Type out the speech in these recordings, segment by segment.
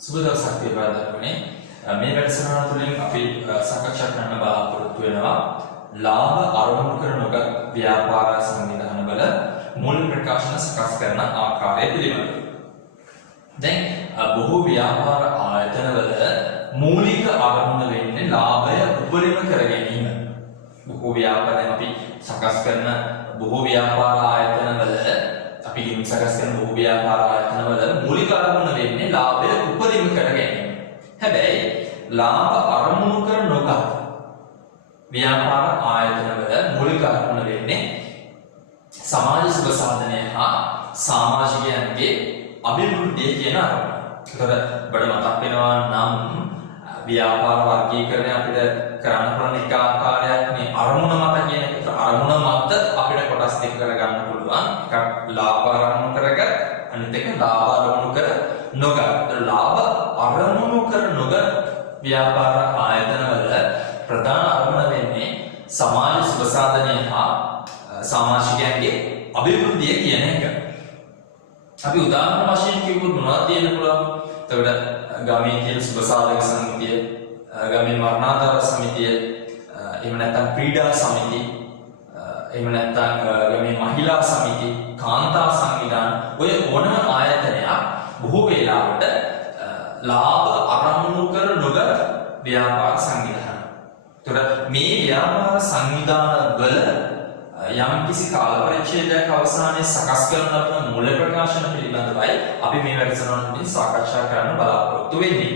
සුබ දවසක් වේවා දරුවනේ. මේ වැඩසටහන තුළින් අපි සාකච්ඡා කරන්න බලාපොරොත්තු වෙනවා ලාභ අරමුණු කර නොගත් ව්‍යාපාර සංවිධානවල මුල් ප්‍රකාශන සකස් කරන ආකාරය පිළිබඳව. දැන් බොහෝ ව්‍යාපාර ආයතනවල මූලික අරමුණ වෙන්නේ ලාභය උපරිම කර ගැනීම. බොහෝ ව්‍යාපාරයන් අපි සකස් කරන බොහෝ ව්‍යාපාර ආයතනවල අපි ගිහින් සකස් කරන බොහෝ ව්‍යාපාර ආයතනවල මූලික අරමුණ වෙන්නේ ලාභය උපරිම කර ගැනීම. හැබැයි ලාභ අරමුණු කර නොගත් ව්‍යාපාර ආයතනවල මූලික අරමුණ වෙන්නේ සමාජ සුබ සාධනය හා සමාජිකයන්ගේ අභිවෘද්ධිය කියන අරමුණ. ඒතර බඩ මතක් වෙනවා නම් ව්‍යාපාර වර්ගීකරණය අපිට කරන්න පුළුවන් එක ආකාරයක් මේ අරමුණ මත කියන එක. අරමුණ මත අපිට කොටස් දෙක කරගන්න පුළුවන්. එකක් ලාභ අරමුණු කරගත්, අනිත් එක ලාභ අරමුණු කර නොගත්. ලාභ අරමුණු කර නොගත් ව්‍යාපාර ආයතනවල ප්‍රධාන අරමුණ වෙන්නේ සමාජ සුබ සාධනය හා සමාජිකයන්ගේ අභිවෘද්ධිය කියන එක. අපි උදාහරණ වශයෙන් කිව්වොත් මොනවද තියෙන්න පුළුවන්? එතකොට ගමේ තියෙන සුබ සාධක සමිතිය, ගමේ මරණාධාර සමිතිය, එහෙම නැත්නම් ක්‍රීඩා සමිති, එහෙම නැත්නම් ගමේ මහිලා සමිති, කාන්තා සංවිධාන, ඔය ඕනම ආයතනයක් බොහෝ වේලාවට ලාභ අරමුණු කර නොගත් ව්‍යාපාර සංවිධාන. එතකොට මේ ව්‍යාපාර සංවිධාන වල යම් කිසි කාල පරිච්ඡේදයක් අවසානයේ සකස් කරන ලබන මූල ප්‍රකාශන පිළිබඳවයි අපි මේ වැඩසටහනේදී සාකච්ඡා කරන්න බලාපොරොත්තු වෙන්නේ.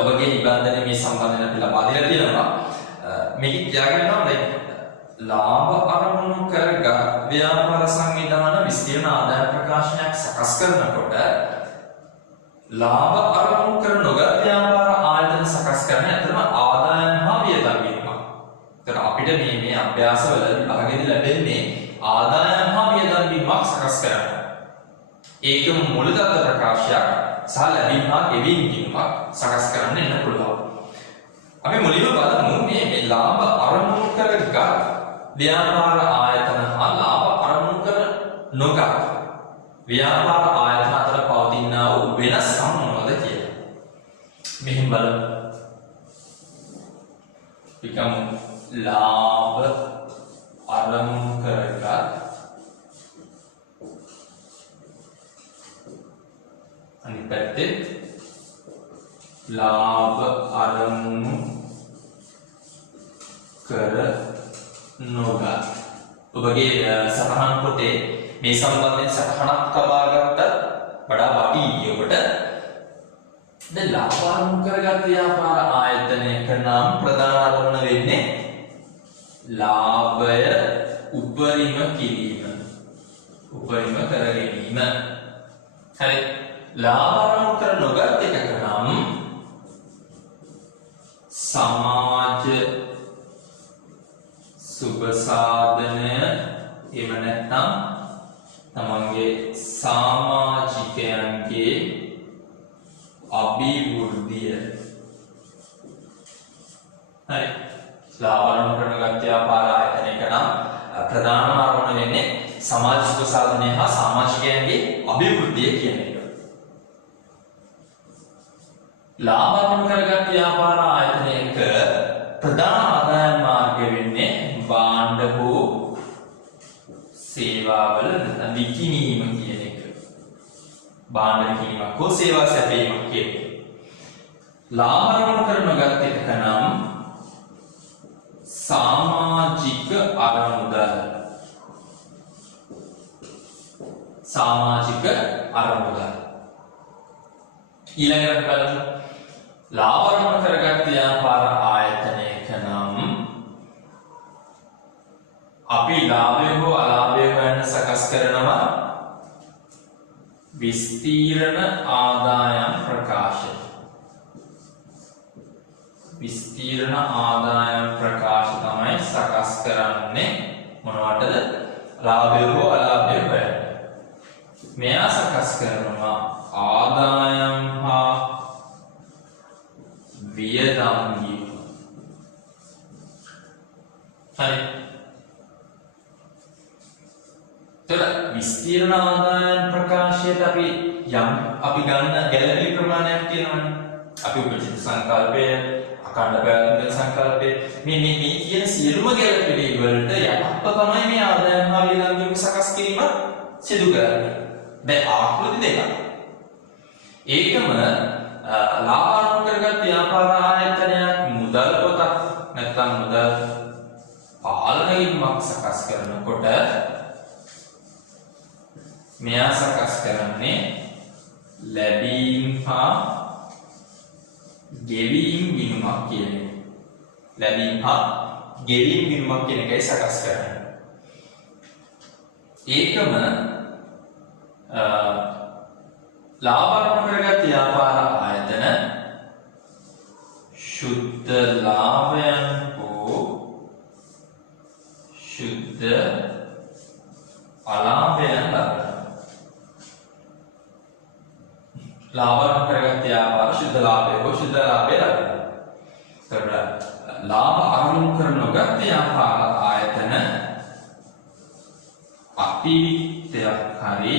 ඔබගේ නිබන්ධනය මේ සම්බන්ධයෙන් අපි ලබා දීලා තියෙනවා. මේක කියනවා ලාභ අරමුණු කරගත් ව්‍යාපාර සංවිධාන විස්තීර්ණ ආදාය ප්‍රකාශනයක් සකස් කරනකොට ලාභ අරමුණු කර නොගත් ව්‍යාපාර ආයතන සකස් කරන අතරම ආදායම් හා වියදම් වීම. ඒතර අපිට මේ අභ්‍යාසවල විභාගෙදි ලැබෙන්නේ ආදායම් හා වියදම් වීමක් සකස් කරන්න. ඒකම මූලගත ප්‍රකාශයක් සහ ලැබීම හා ගෙවීම වීමක් සකස් කරන්න එන්න පුළුවන්. අපි මුලින්ම බලමු මේ ලාභ අරමුණු කරගත් ව්‍යාපාර ආයතන හා ලාභ අරමුණු කර නොගත් ව්‍යාපාර ආයතන අතර පවතිනා වූ වෙනස්කම් මොනවද කියලා. මෙහෙම බලමු. විකම් ලාභ අරමුණු කරගත් අනිත් පැත්තේ ලාභ අරමුණු කර නොගත්. ඔබගේ සටහන් පොතේ මේ සම්බන්ධයෙන් සටහනක් තබා ගත්තත් වඩා වටී ඔබට. දැන් ලාභ අරමුණු කරගත් ව්‍යාපාර ආයතනයක නම් ප්‍රධාන අරමුණ වෙන්නේ ලාභය උපරිම කිරීම, උපරිම කර ගැනීම. හරි. ලාභ අරමුණු කර නොගත් එකක නම් සමාජ සුබ සාධනය, එහෙම නැත්නම් තමන්ගේ සමාජිකයන්ගේ අභිවෘද්ධිය. හරි. ලාභ අරමුණු කර නොගත් ව්‍යාපාර ආයතනයක නම් ප්‍රධානම අරමුණ වෙන්නේ සමාජ සුබ සාධනය හා සමාජිකයන්ගේ අභිවෘද්ධිය කියන එක. ලාභ අරමුණු කරගත් ව්‍යාපාර ආයතනයක ප්‍රධාන ආදායම් මාර්ගය වෙන්නේ භාණ්ඩ හෝ සේවාවල විකිණීම කියන එක. භාණ්ඩ විකිණීමක් හෝ සේවා සැපයීමක් කියන එක. ලාභ අරමුණු කර නොගත් එක නම් සමාජික අරමුදල්. සමාජික අරමුදල්. ඊළඟට බලමු ලාභ අරමුණු කරගත් ව්‍යාපාර ආයතනයක නම් අපි ලාභය හෝ අලාභය හොයන්න සකස් කරනවා විස්තීර්ණ ආදායම් ප්‍රකාශය. විස්තීර්ණ ආදායම් ප්‍රකාශ තමයි සකස් කරන්නේ මොනවටද? ලාභය හෝ අලාභය හොයන්න. මෙයා සකස් කරනවා ආදායම් හා වියදම් වීම. හරි. විස්තීර්ණ ආදායම් ප්‍රකාශයට අපි යම් අපි ගන්න ගැළපී ප්‍රමාණයක් තියෙනවනේ. අපි උපචිත සංකල්පය, අඛණ්ඩ ප්‍රායෝගික සංකල්පය මේ කියන සියලුම ගැළපී වලට යටත්ව තමයි මේ ආදායම් හා වියදම් බිම සකස් කිරීම සිදු කරන්නේ. දැන් ආකෘති දෙකක්. ඒකම ලාභාන්විත කරගත් ව්‍යාපාර ආයතනයක් මුදල් පොතක් නැත්නම් මුදල් පාලන ඉල්මක් සකස් කරනකොට මෙයා සකස් කරන්නේ ලැබීම් හා ගෙවීම් ගිණුමක් කියන එක. ලැබීම් හා ගෙවීම් ගිණුමක් කියන එකයි සකස් කරන්නේ. ඒකම ලාභාන්විත කරගත් ව්‍යාපාර ආයතන शुद्ध लाभයන් හෝ शुद्ध අලාභයන් ලබනවා. ලාභාන්විත කරගත් ව්‍යාපාර शुद्ध लाभය හෝ शुद्ध අලාභය ලබනවා. ලාභ අරමුණු කර නොගත් ව්‍යාපාර ආයතන අතිරික්තයක් හරි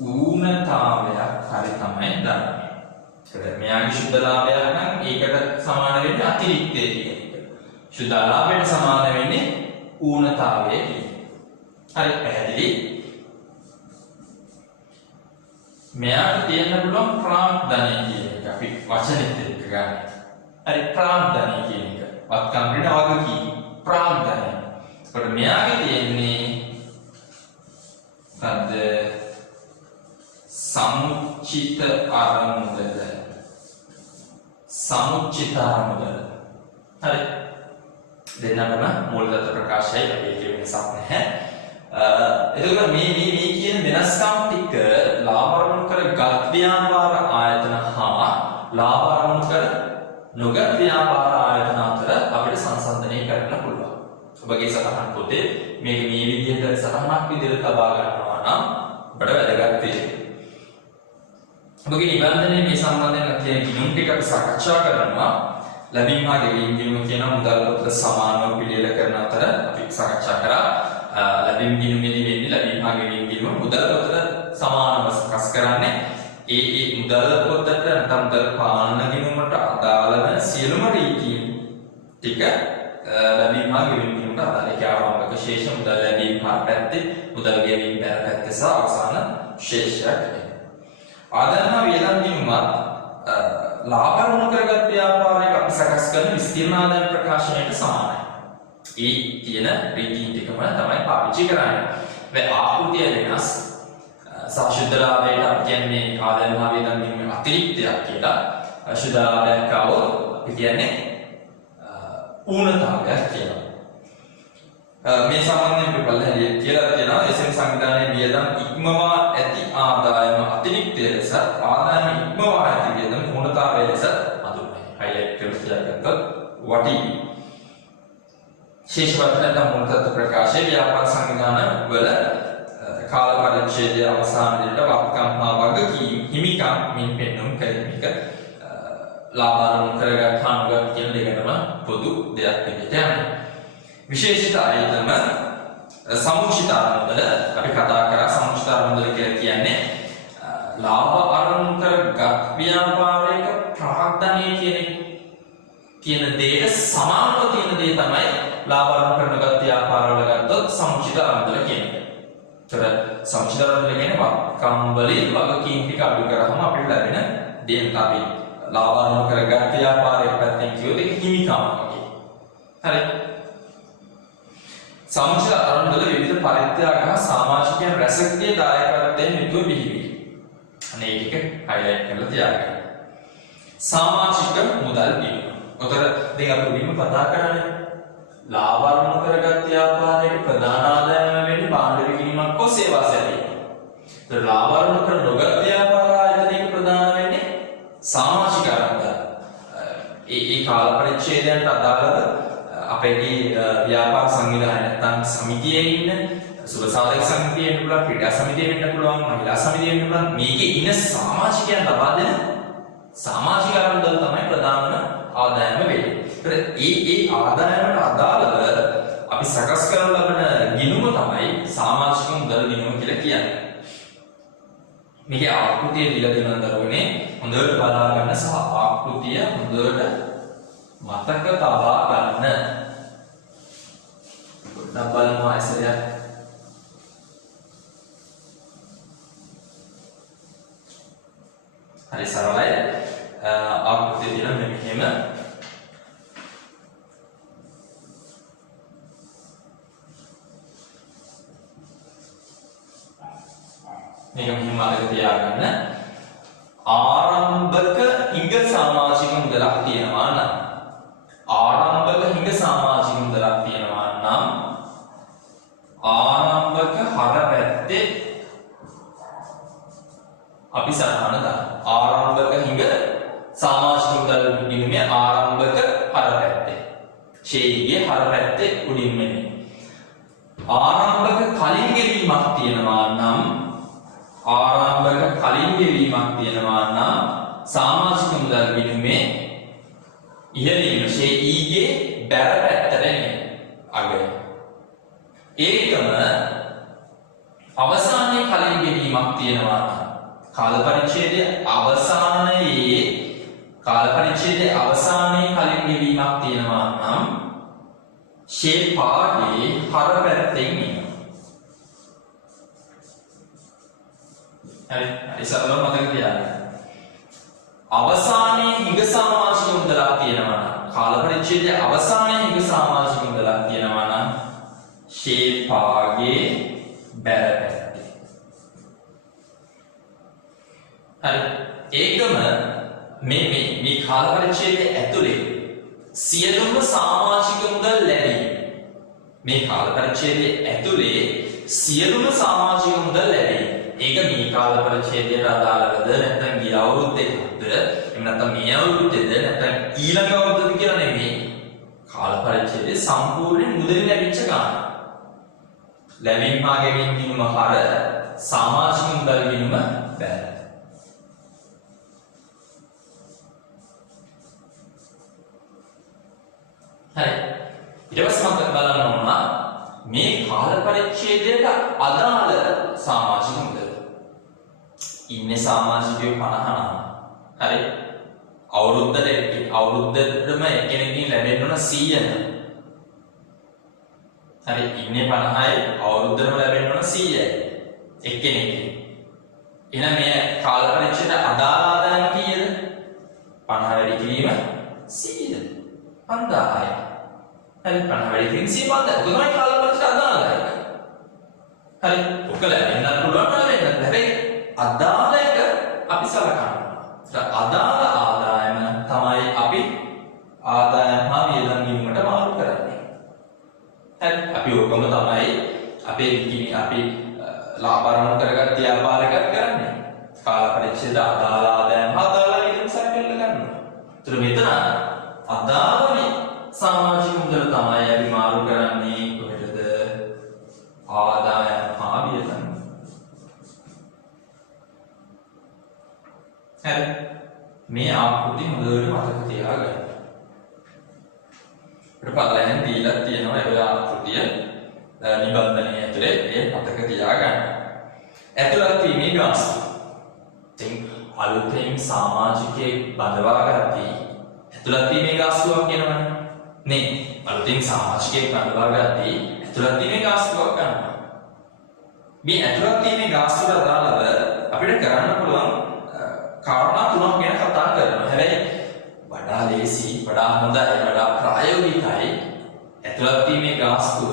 ඌනතාවයක් හරි තමයි දරන්නේ. මෙයාගේ शुद्ध ලාභයක් නම් ඒකට සමාන වෙන්නේ අතිරික්තය කියන එක. शुद्ध අලාභයට සමාන වෙන්නේ ඌනතාවය කියන එක. හරි පැහැදිලි. මෙයාට තියෙන්න පුළුවන් ප්‍රාග්ධනය කියන එක අපි වචනෙත් එක්ක ගන්න. හරි ප්‍රාග්ධනය කියන එක. වත්කම් වෙන වගකීම් ප්‍රාග්ධනය. ඒකට මෙයාගේ තියෙන්නේ මොකද්ද? සමුච්චිත අරමුදල. සමුච්චිත අරමුදල. හරි. දෙන්නටම මූලදත්ත ප්‍රකාශයයි අපි ඒකේ වෙනසක් නැහැ. එතකොට මේ කියන වෙනස්කම් ටික ලාභ අරමුණු කරගත් ව්‍යාපාර ආයතන හා ලාභ අරමුණු කර නොගත් ව්‍යාපාර ආයතන අතර අපිට සංසන්දනය කරන්න පුළුවන්. ඔබගේ සටහන් පොතේ මේක මේ විදිහට සටහනක් විදිහට තබා ගන්නවා නම් ඔබට වැදගත් වෙයි. ඔබගේ නිබන්ධනයේ මේ සම්බන්ධයෙන් තියෙන ගිණුම් ටික අපි සාකච්ඡා කරනවා. ලැබීම් හා ගෙවීම් ගිණුම කියන මුදල් පොතට සමානව පිළියෙල කරන අතර අපි සාකච්ඡා කරා. ලැබීම් ගිණුමේදී වෙන්නේ ලැබීම් හා ගෙවීම් ගිණුම මුදල් පොතට සමානව සකස් කරන්නේ. ඒ මුදල් පොතට නැත්නම් මුදල් පාලන ගිණුමට අදාළ වෙන සියලුම රීතීන් ටික ලැබීම් හා ගෙවීම් ගිණුමට අදාළ. ඒක ආරම්භක ශේෂ මුදල් ලැබීම් හා පැත්තේ මුදල් ගෙවීම් පැත්තේ සහ අවසාන ශේෂයක්. ආදායම වියදම් ගිණුමත් ලාභ අරමුණු කරගත් ව්‍යාපාරයක අපි සකස් කරන විස්තීර්ණ ආදායම් ප්‍රකාශනයට සමානයි. ඒ තියෙන රීතීන් ටිකම තමයි පාවිච්චි කරන්නේ. මේ ආකෘතිය වෙනස්. සාශුද්ධ ලාභයට අපි කියන්නේ ආදායම හා වියදම් ගිණුමේ අතිරික්තයක් කියලා. අශුද්ධ ලාභයක් આવොත් අපි කියන්නේ ඌනතාවයක් කියලා. මේ සම්බන්ධයෙන් අපි බලන්නේ කියලා තියෙනවා එසෙම සංවිධානයේ වියදම් ඉක්මවා ඇති ආදායම අතිරික්තය ලෙස ආදායම ඉක්මවා ඇති වියදම් ඌනතාවය ලෙස හඳුන්වයි. හයිලයිට් කරලා තියාගත්තොත් වටී ශේෂවත්න මූලතත්ත්ව ප්‍රකාශයේ ව්‍යාපාර සංවිධාන වල කාල පරිච්ඡේදයේ අවසානයේට වත්කම් හා වගකීම් හිමිකම් මින් පෙන්වුම් කරමික ලාභ අරමුණු කරගත් හානුගත කියන දෙකම පොදු දෙයක් විදිහට යනවා. විශේෂිත ආයතන සමුචිත අරමුදල අපි කතා කරා. සමුචිත අරමුදල කියලා කියන්නේ ලාභ අරමුණු කරගත් ව්‍යාපාරයක ප්‍රාග්ධනය කියන දේට සමානව තියෙන දේ තමයි ලාභ අරමුණු කරගත් ව්‍යාපාරවල ගත්තොත් සමුචිත අරමුදල කියන්නේ. ඒතර සමුචිත අරමුදල කියන්නේ වත්කම් වලින් වගකීම් ටික අඩු කරාම අපිට ලැබෙන දේ තමයි ලාභ අරමුණු කරගත් ව්‍යාපාරයක පැත්තෙන් කියොත් ඒක හිමිකම් වගේ. හරි. සමුචිත අරමුදල විවිධ පරිත්‍යාග හා සමාජිකයන් රැසකගේ දායකත්වයෙන් යුතුව බිහිවි. අනේ ඒක හයිලයිට් කරලා තියාගන්න. සමාජික මුදල් ගිණුම. උතර දැන් අපි බිම කතා කරන්නේ ලාභ අරමුණු කරගත් ව්‍යාපාරයේ ප්‍රධාන ආදායම වෙන්නේ භාණ්ඩ විකිණීමක් හෝ සේවා සැපයීම. ඒතර ලාභ අරමුණු කර නොගත් ව්‍යාපාර ආයතනයක ප්‍රධාන වෙන්නේ සමාජික අරමුදල. ඒ කාල පරිච්ඡේදයන්ට අදාළව අපේ ව්‍යාපාර සංවිධානය නැත්නම් සමිතියේ ඉන්න සුබ සාධක සමිතිය වෙන්න පුළුවන්, ක්‍රීඩා සමිතිය වෙන්න පුළුවන්, මහිලා සමිතිය වෙන්න පුළුවන්. මේකේ ඉන්න සමාජිකයන් ලබා දෙන සමාජික අරමුදල් තමයි ප්‍රධාන ආදායම වෙන්නේ. ඒ ආදායමට අදාළව අපි සකස් කරන ලබන ගිණුම තමයි සමාජික මුදල් ගිණුම කියලා කියන්නේ. මේකේ ආකෘතිය දීලා දෙනවා දරුවනේ. හොඳට බලා ගන්න සහ ආකෘතිය හොඳට මතක තබා ගන්න. පොඩ්ඩක් බලමු ආයසරයක්. හරි සරලයි. ආකෘතිය දින මෙහෙම මේක මෙහෙම අරගෙන තියාගන්න. ආරම්භක හිඟ සමාජික මුදලක් තියෙනවා නම් ආරම්භක හිඟ සමාජික මුදලක් තියෙනවා නම් ආරම්භක හර පැත්තේ අපි සටහන දාන්න. ආරම්භක හිඟ සමාජික මුදල් ගිණුමේ ආරම්භක හර පැත්තේ ෂේයිගේ හර පැත්තේ උඩින් මෙන්නේ. ආරම්භක කලින් ගෙවීමක් තියෙනවා නම් ආරම්භක කලින් ගෙවීමක් තියෙනවා නම් සමාජික මුදල් ගිණුමේ ඉහළින් ෂේයිගේ බැර පැත්තට එන්නේ අගය. ඒකම අවසානයේ කලින් ගෙවීමක් තියෙනවා නම් කාල පරිච්ඡේදයේ අවසානයේ කලින් ගෙවීමක් තියෙනවා නම් ෂේ පාඩේ හර පැත්තෙන් එන්නේ. හරි ඉස්සරහම මතක තියාගන්න. අවසානයේ හිඟ සමාජික මුදලක් තියෙනවා නම් කාල පරිච්ඡේදයේ අවසානයේ හිඟ සමාජික මුදලක් තියෙනවා නම් ෂේපාගේ බැර පැත්තේ. හරි ඒකම මේ කාල පරිච්ඡේදයේ ඇතුලේ සියලුම සමාජික මුදල් ලැබී මේ කාල පරිච්ඡේදයේ ඇතුලේ සියලුම සමාජික මුදල් ලැබී ඒක මේ කාල පරිච්ඡේදයට අදාළවද නැත්නම් ගිය අවුරුද්දේද එහෙම නැත්නම් මේ අවුරුද්දේද නැත්නම් ඊළඟ අවුරුද්දේද කියලා නෙමෙයි. කාල පරිච්ඡේදයේ සම්පූර්ණ මුදල් ලැබිච්ච ගාන. ලැබීම් හා ගෙවීම් ගිණුම හර සමාජික මුදල් ගිණුම බැල. හරි. ඊට පස්සේ මම බලන්න ඕන මේ කාල පරිච්ඡේදයට අදාළ සමාජික මුදල් ඉන්නේ සමාජිකයෝ 50 නම් හරි අවුරුද්දටම එක්කෙනෙක්ගෙන් ලැබෙන්න ඕන 100 න හරි ඉන්නේ 50යි අවුරුද්දටම ලැබෙන්න ඕන 100යි එක්කෙනෙක්ගෙන්. එහෙනම් මේ කාල පරිච්ඡේදයට අදාළ ආදායම කීයද? 50 වැඩි කිරීම 100 5000යි. හරි 50 වැඩි කිරීම 100 5000 තමයි කාල පරිච්ඡේදයට අදාළයි. හරි ඔක ලැබෙන්නත් පුළුවන් නැවෙන්නත්. හැබැයි අදාළ එක අපි සලකනවා. අදාළ ආදායම තමයි අපි ආදායම හා වියදම් ගිණුමට මාරු කරන්නේ. හරි අපි ඔකම තමයි අපි ලාභ අරමුණු කරගත් ව්‍යාපාරයක් කරන්නේ. කාල පරිච්ඡේද අදාළ ආදායම හා අදාළ වියදම් සැකෙල්ල ගන්නවා. ඒතර මෙතන අදාළ සමාජික මුදල තමයි අපි මාරු කරන්නේ කොහෙටද? ආදායම හා වියදම්. හරි මේ ආකෘතිය හොඳට මතක තියාගන්න. අපිට පළවෙනියෙන් දීලා තියෙනවා ඒ ආකෘතිය නිබන්ධනයේ ඇතුලේ ඒ මතක තියාගන්න. ඇතුළත් වීමේ ගාස්තු. ඉතින් අලුතෙන් සමාජිකයෙක් බඳවා ගත්තී ඇතුළත් වීමේ ගාස්තුවක් කියනවනේ. නේ අලුතෙන් සමාජිකයෙක් බඳවා ගත්තී ඇතුළත් වීමේ ගාස්තුවක් ගන්නවා. මේ ඇතුළත් වීමේ ගාස්තුවට අදාළව අපිට කරන්න පුළුවන් කාරණා තුනක් ගැන කතා කරනවා. හැබැයි වඩා ලේසි, වඩා හොඳයි, වඩා ප්‍රායෝගිකයි ඇතුළත් වීමේ ගාස්තුව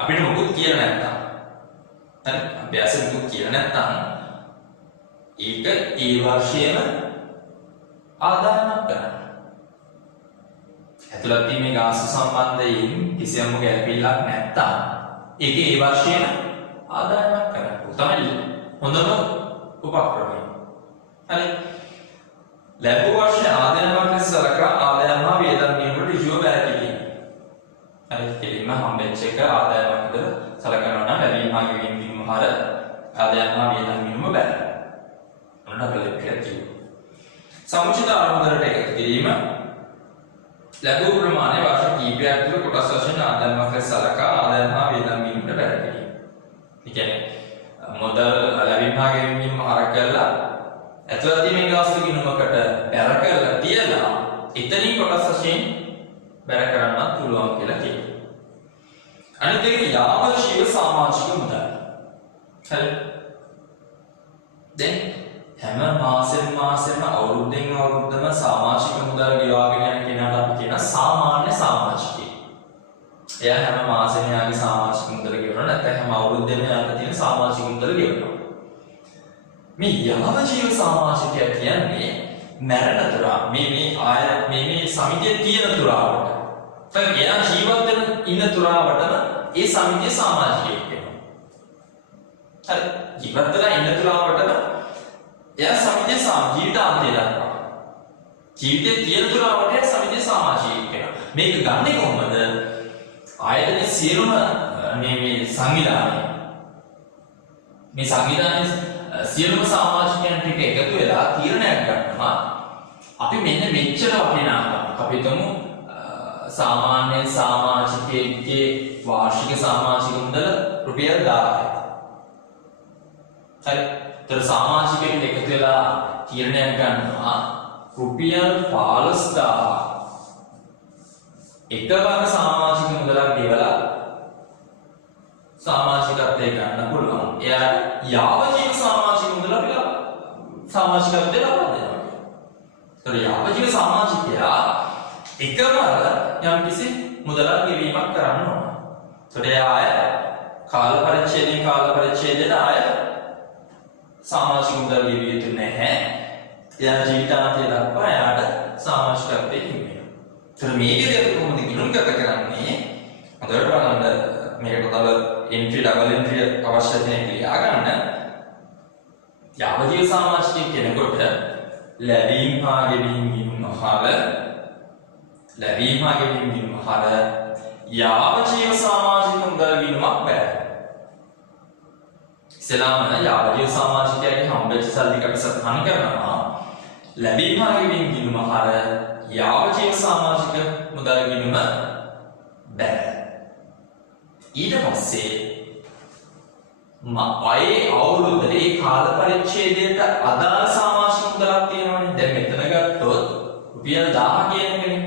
අපිට මොකුත් කියලා නැත්තම්. හරි අභ්‍යාසෙ මොකුත් කියලා නැත්තම් ඒක ඒ වර්ෂයේම ආදායමක් කරන්න. ඇතුළත් වීමේ ගාස්තු සම්බන්ධයෙන් කිසියම් ගැළපෙල්ලක් නැත්තම් ඒක ඒ වර්ෂයේම ආදායමක් කරන්න. තමයි හොඳම උපක්‍රමය. හරි ලැබුව වර්ෂයේ ආදායමක් ලෙස සලකා ආදායම හා වියදම් ගිණුමට ඍජුව බැර කිරීම. හරි කෙලින්ම හම්බෙච්ච එක ආදායමක් විතර සලකනවා නම් ලැබීම හා ගෙවීම ගිණුම හර ආදායම හා වියදම් ගිණුම බැර. මොනවාද කියලා කියනවා. සමුචිත ආරමුදලට එකතු කිරීම ලැබුව ප්‍රමාණය වර්ෂ කිහිපයක් තුළ කොටස් වශයෙන් ආදායමක් ලෙස සලකා ආදායම හා වියදම් ගිණුමට බැර කිරීම. ඒ කියන්නේ මුදල් ලැබීම ලැබීම හා ගෙවීම හරක් කරලා ඇතුළත තියෙන ගාස්තු ගිණුමකට බැර කරලා තියලා එතනින් කොටස් වශයෙන් බැර කරන්නත් පුළුවන් කියලා කියනවා. අනිත් එක යාවජීව සමාජික මුදල්. හරි. දැන් හැම මාසෙම අවුරුද්දෙන් අවුරුද්දම සමාජික මුදල් ගෙවාගෙන යන කෙනාට අපි කියන සාමාන්‍ය සමාජිකයෙක්. එයා හැම මාසෙම යාගේ සමාජික මුදල ගෙවනවා නැත්නම් හැම අවුරුද්දෙම යාට තියෙන සමාජික මුදල ගෙවනවා. මේ යාවජීව සමාජිකයා කියන්නේ මරණ තුරා මේ සමිතිය තියෙන තුරාවට. දැන් එයා ජීවත් වෙන ඉන්න තුරාවටම ඒ සමිතිය සමාජිකයෙක් වෙනවා. හරි. ජීවත් වෙලා ඉන්න තුරාවටම එයා සමිතිය ජීවිතාන්තය දක්වා. ජීවිතේ තියෙන තුරාවට එයා සමිතිය සමාජිකයෙක් වෙනවා. මේක ගන්නේ කොහොමද? ආයතනයේ සියලුම මේ සංවිධානය මේ සංවිධානයේ සියලුම සමාජිකයන් ටික එකතු වෙලා තීරණයක් ගන්නවා. අපි මෙන්න මෙච්චර වටිනාකමක් අපි තුමු සාමාන්‍ය සමාජිකයෙක්ගේ වාර්ෂික සමාජික මුදල රුපියල් 1000යි. හරි. ඒතර සමාජිකයෙක් එකතු වෙලා තීරණයක් ගන්නවා රුපියල් 15000 එකවර සමාජික මුදලක් ගෙවලා සමාජිකත්වයේ ගන්න පුළුවන්. එයා යාවජීව සමාජික මුදල අපිලා සමාජිකත්වයේ ලබා දෙනවා. ඒතර යාවජීව සමාජිකයා එකවර යම්කිසි මුදලක් ගෙවීමක් කරන්න ඕන. ඒතර එයා කාල පරිච්ඡේදයට ආය සමාජික මුදල් ගෙවිය යුතු නැහැ. එයා ජීවිතාන්තය දක්වා එයාට සමාජිකත්වයේ හිමිවෙනවා. ඒතර මේකේදී අපි කොහොමද ගිණුම්ගත කරන්නේ? හොඳට බලන්න මේකට තව එන්ට්‍රි ඩබල් එන්ට්‍රි අවශ්‍ය කෙනෙක් ලියා ගන්න. යාවජීව සමාජිකයෙක් කෙනෙකුට ලැබීම් හා ගෙවීම් ගිණුම හර යාවජීව සමාජික මුදල් ගිණුමක් බෑ. ඉස්සෙල්ලාම යාවජීව සමාජිකයාගේ හම්බෙච්ච සල්ලි අපි සටහන් කරනවා. ලැබීම් හා ගෙවීම් ගිණුම හර යාවජීව සමාජික මුදල් ගිණුම බෑ. ඊට පස්සේ අයේ අවුරුද්දේ ඒ කාල පරිච්ඡේදයට අදාළ සමාජික මුදලක් තියෙනවනේ. දැන් මෙතන ගත්තොත් රුපියල් 1000 කියන එකනේ.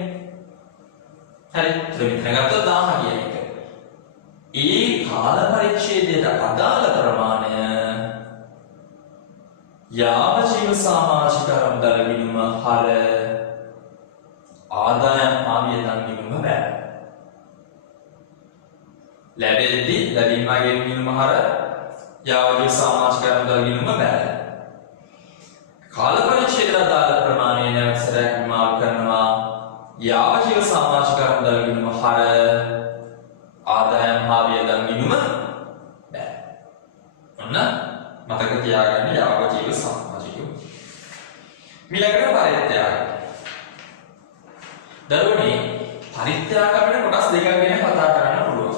හරි. මෙතන ගත්තොත් 1000 කියන එක. ඒ කාල පරිච්ඡේදයට අදාළ ප්‍රමාණය යාවජීව සමාජික මුදල් ගිණුම හර ආදායම් හා වියදම් ගිණුම බෑ. ලැබෙද්දී ලැබීම හා ගෙවීම ගිණුම හර යාවජීව සමාජික මුදල් ගිණුම බෑ. කාල පරිච්ඡේදයට අදාළ ප්‍රමාණය නැවසරයක් මාව කරනවා යාවජීව සමාජික මුදල් ගිණුම හර ආදායම් හා වියදම් ගිණුම බෑ. ඔන්න මතක තියාගන්න යාවජීව සමාජික. ඊළඟට පරිත්‍යාග. දරුවනේ පරිත්‍යාග අපිට කොටස් දෙකක් ගැන කතා කරන්න පුළුවන්.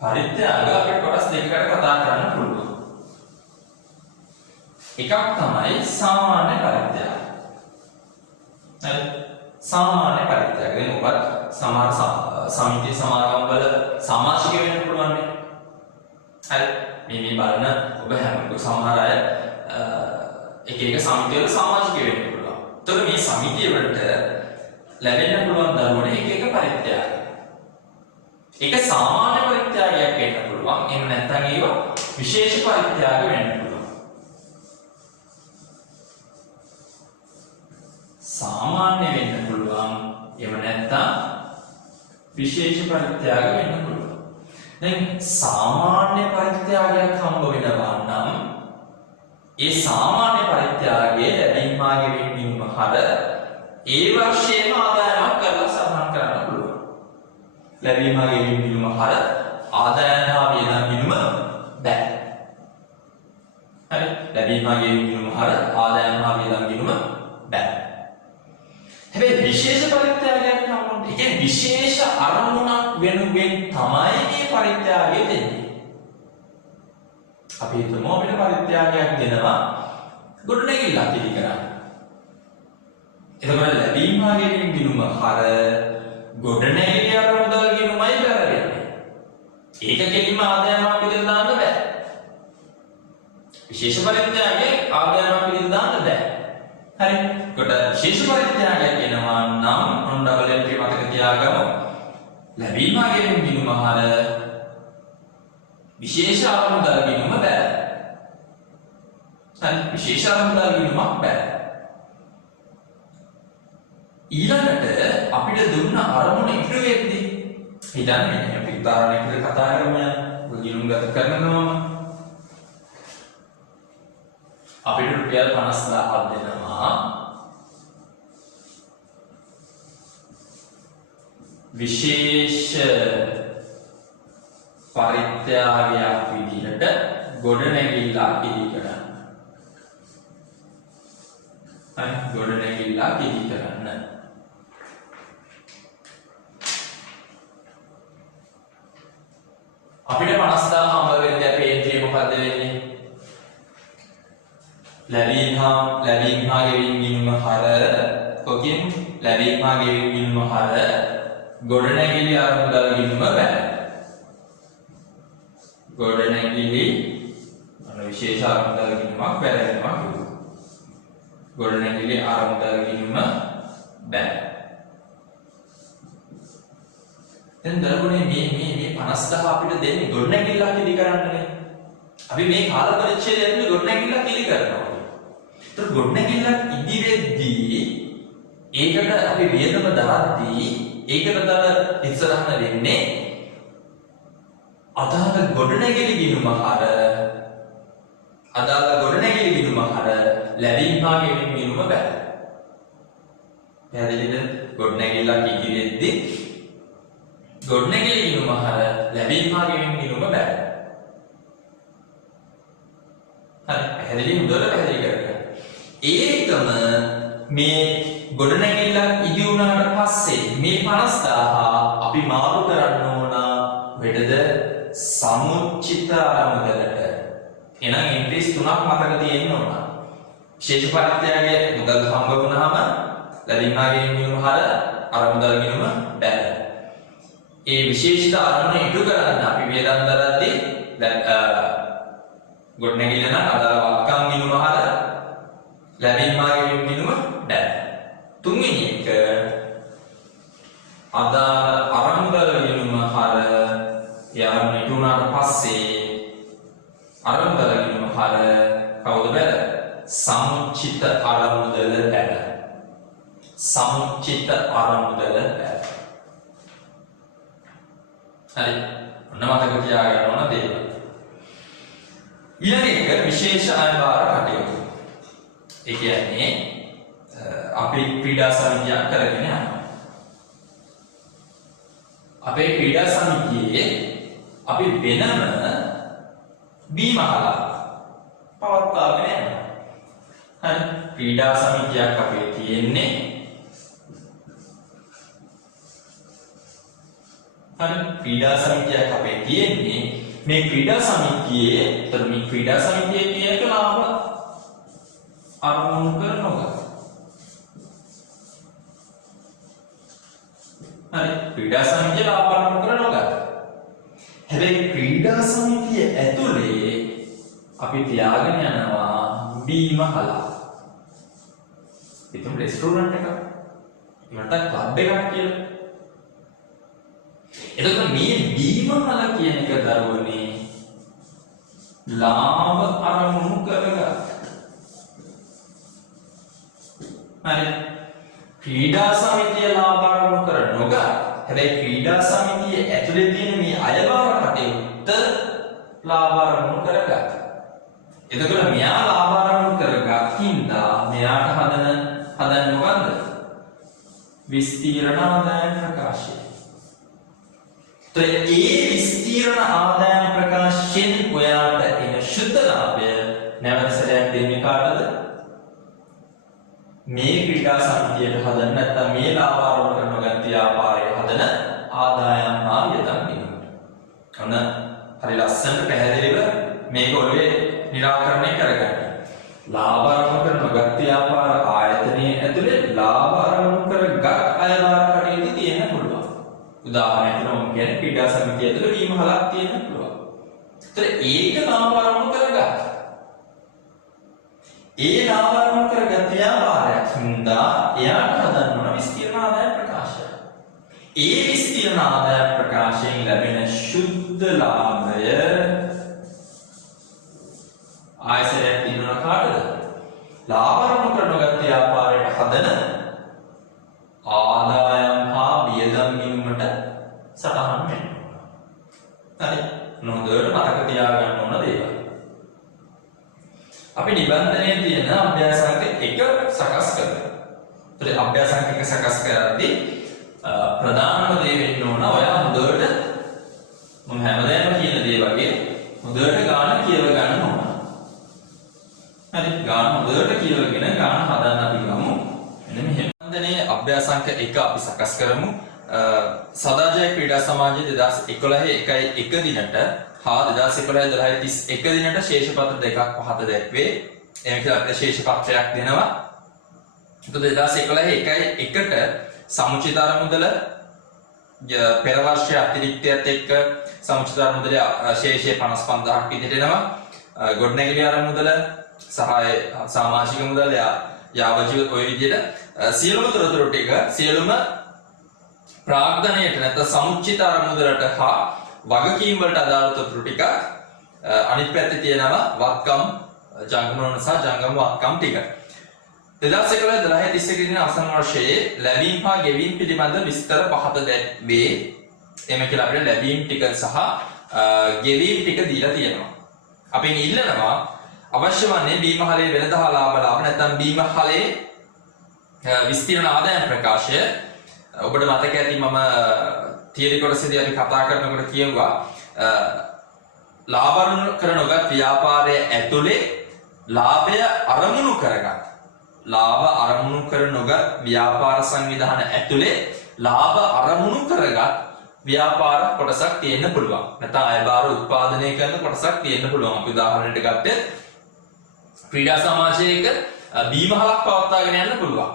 පරිත්‍යාග අපිට කොටස් දෙකකට කතා කරන්න පුළුවන්. එකක් තමයි සාමාන්‍ය පරිත්‍යාග. හරි. සාමාන්‍ය පරිත්‍යාග. දැන් ඔබත් සමහර සමිතිය සමාගම් වල සමාජික වෙන්න පුළුවන් නේ. හරි. මේ බලන ඔබ හැමෝටම සමහර අය එක සමිතිය වල සමාජික වෙන්න පුළුවන්. ඒතකොට මේ සමිතිය වලට ලැබෙන්න පුළුවන් දරුවනේ එක පරිත්‍යාග. ඒක සාමාන්‍ය පරිත්‍යාගයක් වෙන්න පුළුවන්. එහෙම නැත්නම් ඒවා විශේෂ පරිත්‍යාග වෙන්න පුළුවන්. සාමාන්‍ය වෙන්න පුළුවන්. එහෙම නැත්නම් විශේෂ පරිත්‍යාග වෙන්න පුළුවන්. දැන් සාමාන්‍ය පරිත්‍යාගයක් හම්බ වෙනවා නම් ඒ සාමාන්‍ය පරිත්‍යාගයේ ලැබීම් හා ගෙවීම් ගිණුම හර ඒ වර්ෂයේම ආදායමක් කරලා සටහන් කරන්න පුළුවන්. ලැබීම හා ගෙවීම් ගිණුම හර ආදායම හා වියදම් ගිණුම බෑ. හරි. ලැබීම හා ගෙවීම් ගිණුම හර ආදායම හා වියදම් ගිණුම බෑ. හැබැයි විශේෂ පරිත්‍යාගයක් හම්බුනොත් ඒ කියන්නේ විශේෂ අරමුණක් වෙනුවෙන් තමයි මේ පරිත්‍යාගය දෙන්නේ. අපි හිතමු අපිට පරිත්‍යාගයක් දෙනවා ගොඩනැගිල්ලක් ඉදි කරන්න. එතකොට ලැබීම හා ගෙවීම් ගිණුම හර ගොඩනැගිලි අරමුදල් ගිණුමයි බැරෙන්නේ. ඒක කෙලින්ම ආදායමක් විදිහට දාන්න බෑ. විශේෂ පරිත්‍යාගයේ ආදායම පිළිද දාන්න බෑ. හරි. කොට විශේෂ පරිත්‍යාගය කියනවා නම් ඔන්න ඩබල් එන්ට්‍රි මතක තියාගමු. ලැබීම ගෙවීම ගිණුම හර විශේෂ අරමුදල් ගිණුම බෑ. හරි. විශේෂ අරමුදල් ගිණුමක් බෑ. ඊළඟට අපිට දුන්න අරමුණ ඉතුරු වෙද්දී හිතන්නේ අපි උදාහරණයකට කතා කරමු යන ගිණුම් ගත කරනවා අපිට රුපියල් 50000ක් දෙනවා විශේෂ පරිත්‍යාගයක් විදිහට ගොඩනැගිල්ලක් ඉදි කරන්න. හරි ගොඩනැගිල්ලක් ඉදි කරන්න. අපිට 50000 හම්බ වෙන්නේ අපේ එන්ට්‍රිය මොකද්ද වෙන්නේ? ලැබීම් හා ගෙවීම් ගිණුම හර කොකින් ලැබීම් හා ගෙවීම් ගිණුම හර ගොඩනැගිලි අරමුදල් ගිණුම බෑ. ගොඩනැගිලි විශේෂ අරමුදල් ගිණුමක් බැරෙනවා කිව්වා. ගොඩනැගිලි අරමුදල් ගිණුම බෑ. දැන් දරුවනේ මේ 50000 අපිට දෙන්නේ ගොඩනැගිල්ලක් ඉදි කරන්නනේ. අපි මේ කාල පරිච්ඡේදය ඇතුලේ ගොඩනැගිල්ලක් ඉදි කරනවා. ඒතර ගොඩනැගිල්ලක් ඉදි වෙද්දී ඒකට අපි වියදම දාද්දී ඒකට තව ඉස්සරහට දෙන්නේ අදාළ ගොඩනැගිලි ගිණුම හර ලැබීම් හා ගෙවීම් ගිණුම බෑ. පැහැදිලිද? ගොඩනැගිල්ලක් ඉදි වෙද්දී ගොඩනැගිලි ගිණුම හර ලැබීම් හා ගෙවීම් ගිණුම බෑ. හරි පැහැදිලි මුදල පැහැදිලි කරගන්න. ඒකම මේ ගොඩනැගිල්ලක් ඉදි වුණාට පස්සේ මේ 50000 අපි මාරු කරන්න ඕන වෙඩද සමුච්චිත අරමුදලට. එහෙනම් එන්ට්‍රීස් තුනක් මතක තියෙන්න ඕන. විශේෂ පරිත්‍යාගයේ මුදල් හම්බ වුණාම ලැබීම් හා ගෙවීම් ගිණුම හර අරමුදල් ගිණුම බෑ. ඒ විශේෂිත අරමුණ ඉටු කරන්න අපි වේදන් දරද්දී ගොඩනැගිල්ල නම් අදාළ වත්කම් ගිණුම හර ලැබීම් හා ගෙවීම් ගිණුම බෑ. තුන්වෙනි එක අදාළ අරමුදල් ගිණුම හර යාම ඉටුනාට පස්සේ අරමුදල් ගිණුම හර කවුද බෑ? සමුච්චිත අරමුදල බෑ. සමුච්චිත අරමුදල බෑ. හරි. ඔන්න මතක තියාගන්න ඕන දේවල්. ඊළඟ එක විශේෂ අයබාර කටයුතු. ඒ කියන්නේ අපි ක්‍රීඩා සමිතියක් කරගෙන යනවා. අපේ ක්‍රීඩා සමිතියේ අපි වෙනම බීම කලා පවත්වාගෙන යනවා. හරි ක්‍රීඩා සමිතියක් අපේ තියෙන්නේ. මේ ක්‍රීඩා සමිතියේ මේ ක්‍රීඩා සමිතියේ කියන ලාභ අරමුණු කරනවා. හරි ක්‍රීඩා සමිතිය ලාභ අරමුණු කරනවා. හැබැයි ක්‍රීඩා සමිතිය ඇතුලේ අපි තියාගෙන යනවා බීම කලා. ඉතින් රෙස්ටෝරන්ට් එකක් ඊට ක්ලබ් එකක් කියලා. එතකොට මේ බීම කලා කියන එක දරුවනේ ලාභ අරමුණු කරගන්න. හරි ක්‍රීඩා සමිතිය ලාභ අරමුණු කර නොග හැබැයි ක්‍රීඩා සමිතිය ඇතුලේ තියෙන මේ අයබාර කටයුත්ත ලාභ අරමුණු කරගන්න. එතකොට මෙයා ලාභ අරමුණු කරගත්ින්දා මෙයාට හදන්න මොකද්ද? විස්තීර්ණ ආදායම් ප්‍රකාශය. तो ये विस्तीर्ण आदाय प्रकाशन ඔයාට එන शुद्ध ලාභය නැවත සැරයක් දෙන්නේ කාටද? මේ ක්‍රීඩා සමිතියට හදන්න නැත්නම් මේ ලාභ ආරෝපණ කරන ගත් ව්‍යාපාරයේ හදන ආදායම් හා වියදම් ගිණුමට. ඔන්න හරි ලස්සනට පැහැදිලිව මේක ඔළුවේ निराකරණය කරගන්න. ලාභ ආරෝපණ කරන ගත් ව්‍යාපාර ආයතනයේ ඇතුලේ ලාභ ආරෝපණ කරගත් අයවාර කටයුතු තියෙන්න පුළුවන්. උදාහරණයක් මම කියන්නේ ක්‍රීඩා සමිතිය ඇතුළේ වීම හලක් තියෙන්න පුළුවන්. ඒතර ඒක ලාභ ආරම්භ කරගන්න. හින්දා එයාට හදන්න ඕන විස්තීර්ණ ආදාය ප්‍රකාශය. ඒ විස්තීර්ණ ආදාය ප්‍රකාශයෙන් ලැබෙන ශුද්ධ ලාභය ආයසරයක් දිනන කාටද? ලාභ අරමුණු කරනගත් ව්‍යාපාරයට හදන ආදායම් හා වියදම් ගිණුමට සටහන් වෙනවා. හරි. නොදොර මතක තියාගන්න ඕන දේවල්. අපි නිබන්ධනයේ තියෙන අභ්‍යාසාංක 1 සකස් කරනවා. ඒත් අභ්‍යාසාංක 1 සකස් කරද්දී ප්‍රධානම දේ වෙන්න ඕන ඔයා හොඳට මම හැමදේම කියන දේ වගේ හොඳට ගාන කියව ගන්න ඕන. හරි ගාන හොඳට කියවගෙන ගාන හදන්න අපි ගමු. මෙන්න මෙහෙම. නිබන්ධනයේ අභ්‍යාසාංක 1 අපි සකස් කරමු. සදාජය ක්‍රීඩා සමාජයේ 2011 1 දිනට හා 2011 12 31 දිනට ශේෂපත්‍ර දෙකක් පහත දැක්වේ. එහෙම කියලා අපිට ශේෂපත්‍රයක් දෙනවා. එතකොට 2011 1ට සමුචිත අරමුදල පෙර වර්ෂයේ අතිරික්තයත් එක්ක සමුචිත අරමුදලේ ශේෂය 55000ක් විදිහට එනවා. ගොඩනැගිලි අරමුදල සහාය සමාජික මුදල යාවජීව ඔය විදිහට සියලුම තොරතුරු ටික සියලුම ප්‍රාග්ධනයට නැත්නම් සමුචිත අරමුදලට හා වගකීම් වලට අදාළ තොරතුරු ටික අනිත් පැත්තේ තියෙනවා වත්කම් ජංගම සහ ජංගම වත්කම් ටික. 2011 12 දින අවසන් වර්ෂයේ ලැබීම් හා ගෙවීම් පිළිබඳ විස්තර පහත දැක්වේ. එමෙ කියලා අපිට ලැබීම් ටික සහ ගෙවීම් ටික දීලා තියෙනවා. අපි ඉල්ලනවා අවශ්‍ය වන්නේ බීමහලේ වෙළඳ ලාභ නැත්නම් බීමහලේ විස්තීර්ණ ආදායම් ප්‍රකාශය. ඔබට මතක ඇති මම තියරි කොටසේදී අපි කතා කරනකොට කියුවා ලාභ අරමුණු කර නොගත් ව්‍යාපාරයේ ඇතුලේ ලාභය අරමුණු කරගත් ව්‍යාපාර සංවිධාන ඇතුලේ ලාභ අරමුණු කරගත් ව්‍යාපාර කොටසක් තියෙන්න පුළුවන්. නැත්නම් අයබාර උත්පාදනය කරන කොටසක් තියෙන්න පුළුවන්. අපි උදාහරණයක් ගත්තේ ක්‍රීඩා සමාජයක බීමහලක් පවත්වාගෙන යන්න පුළුවන්.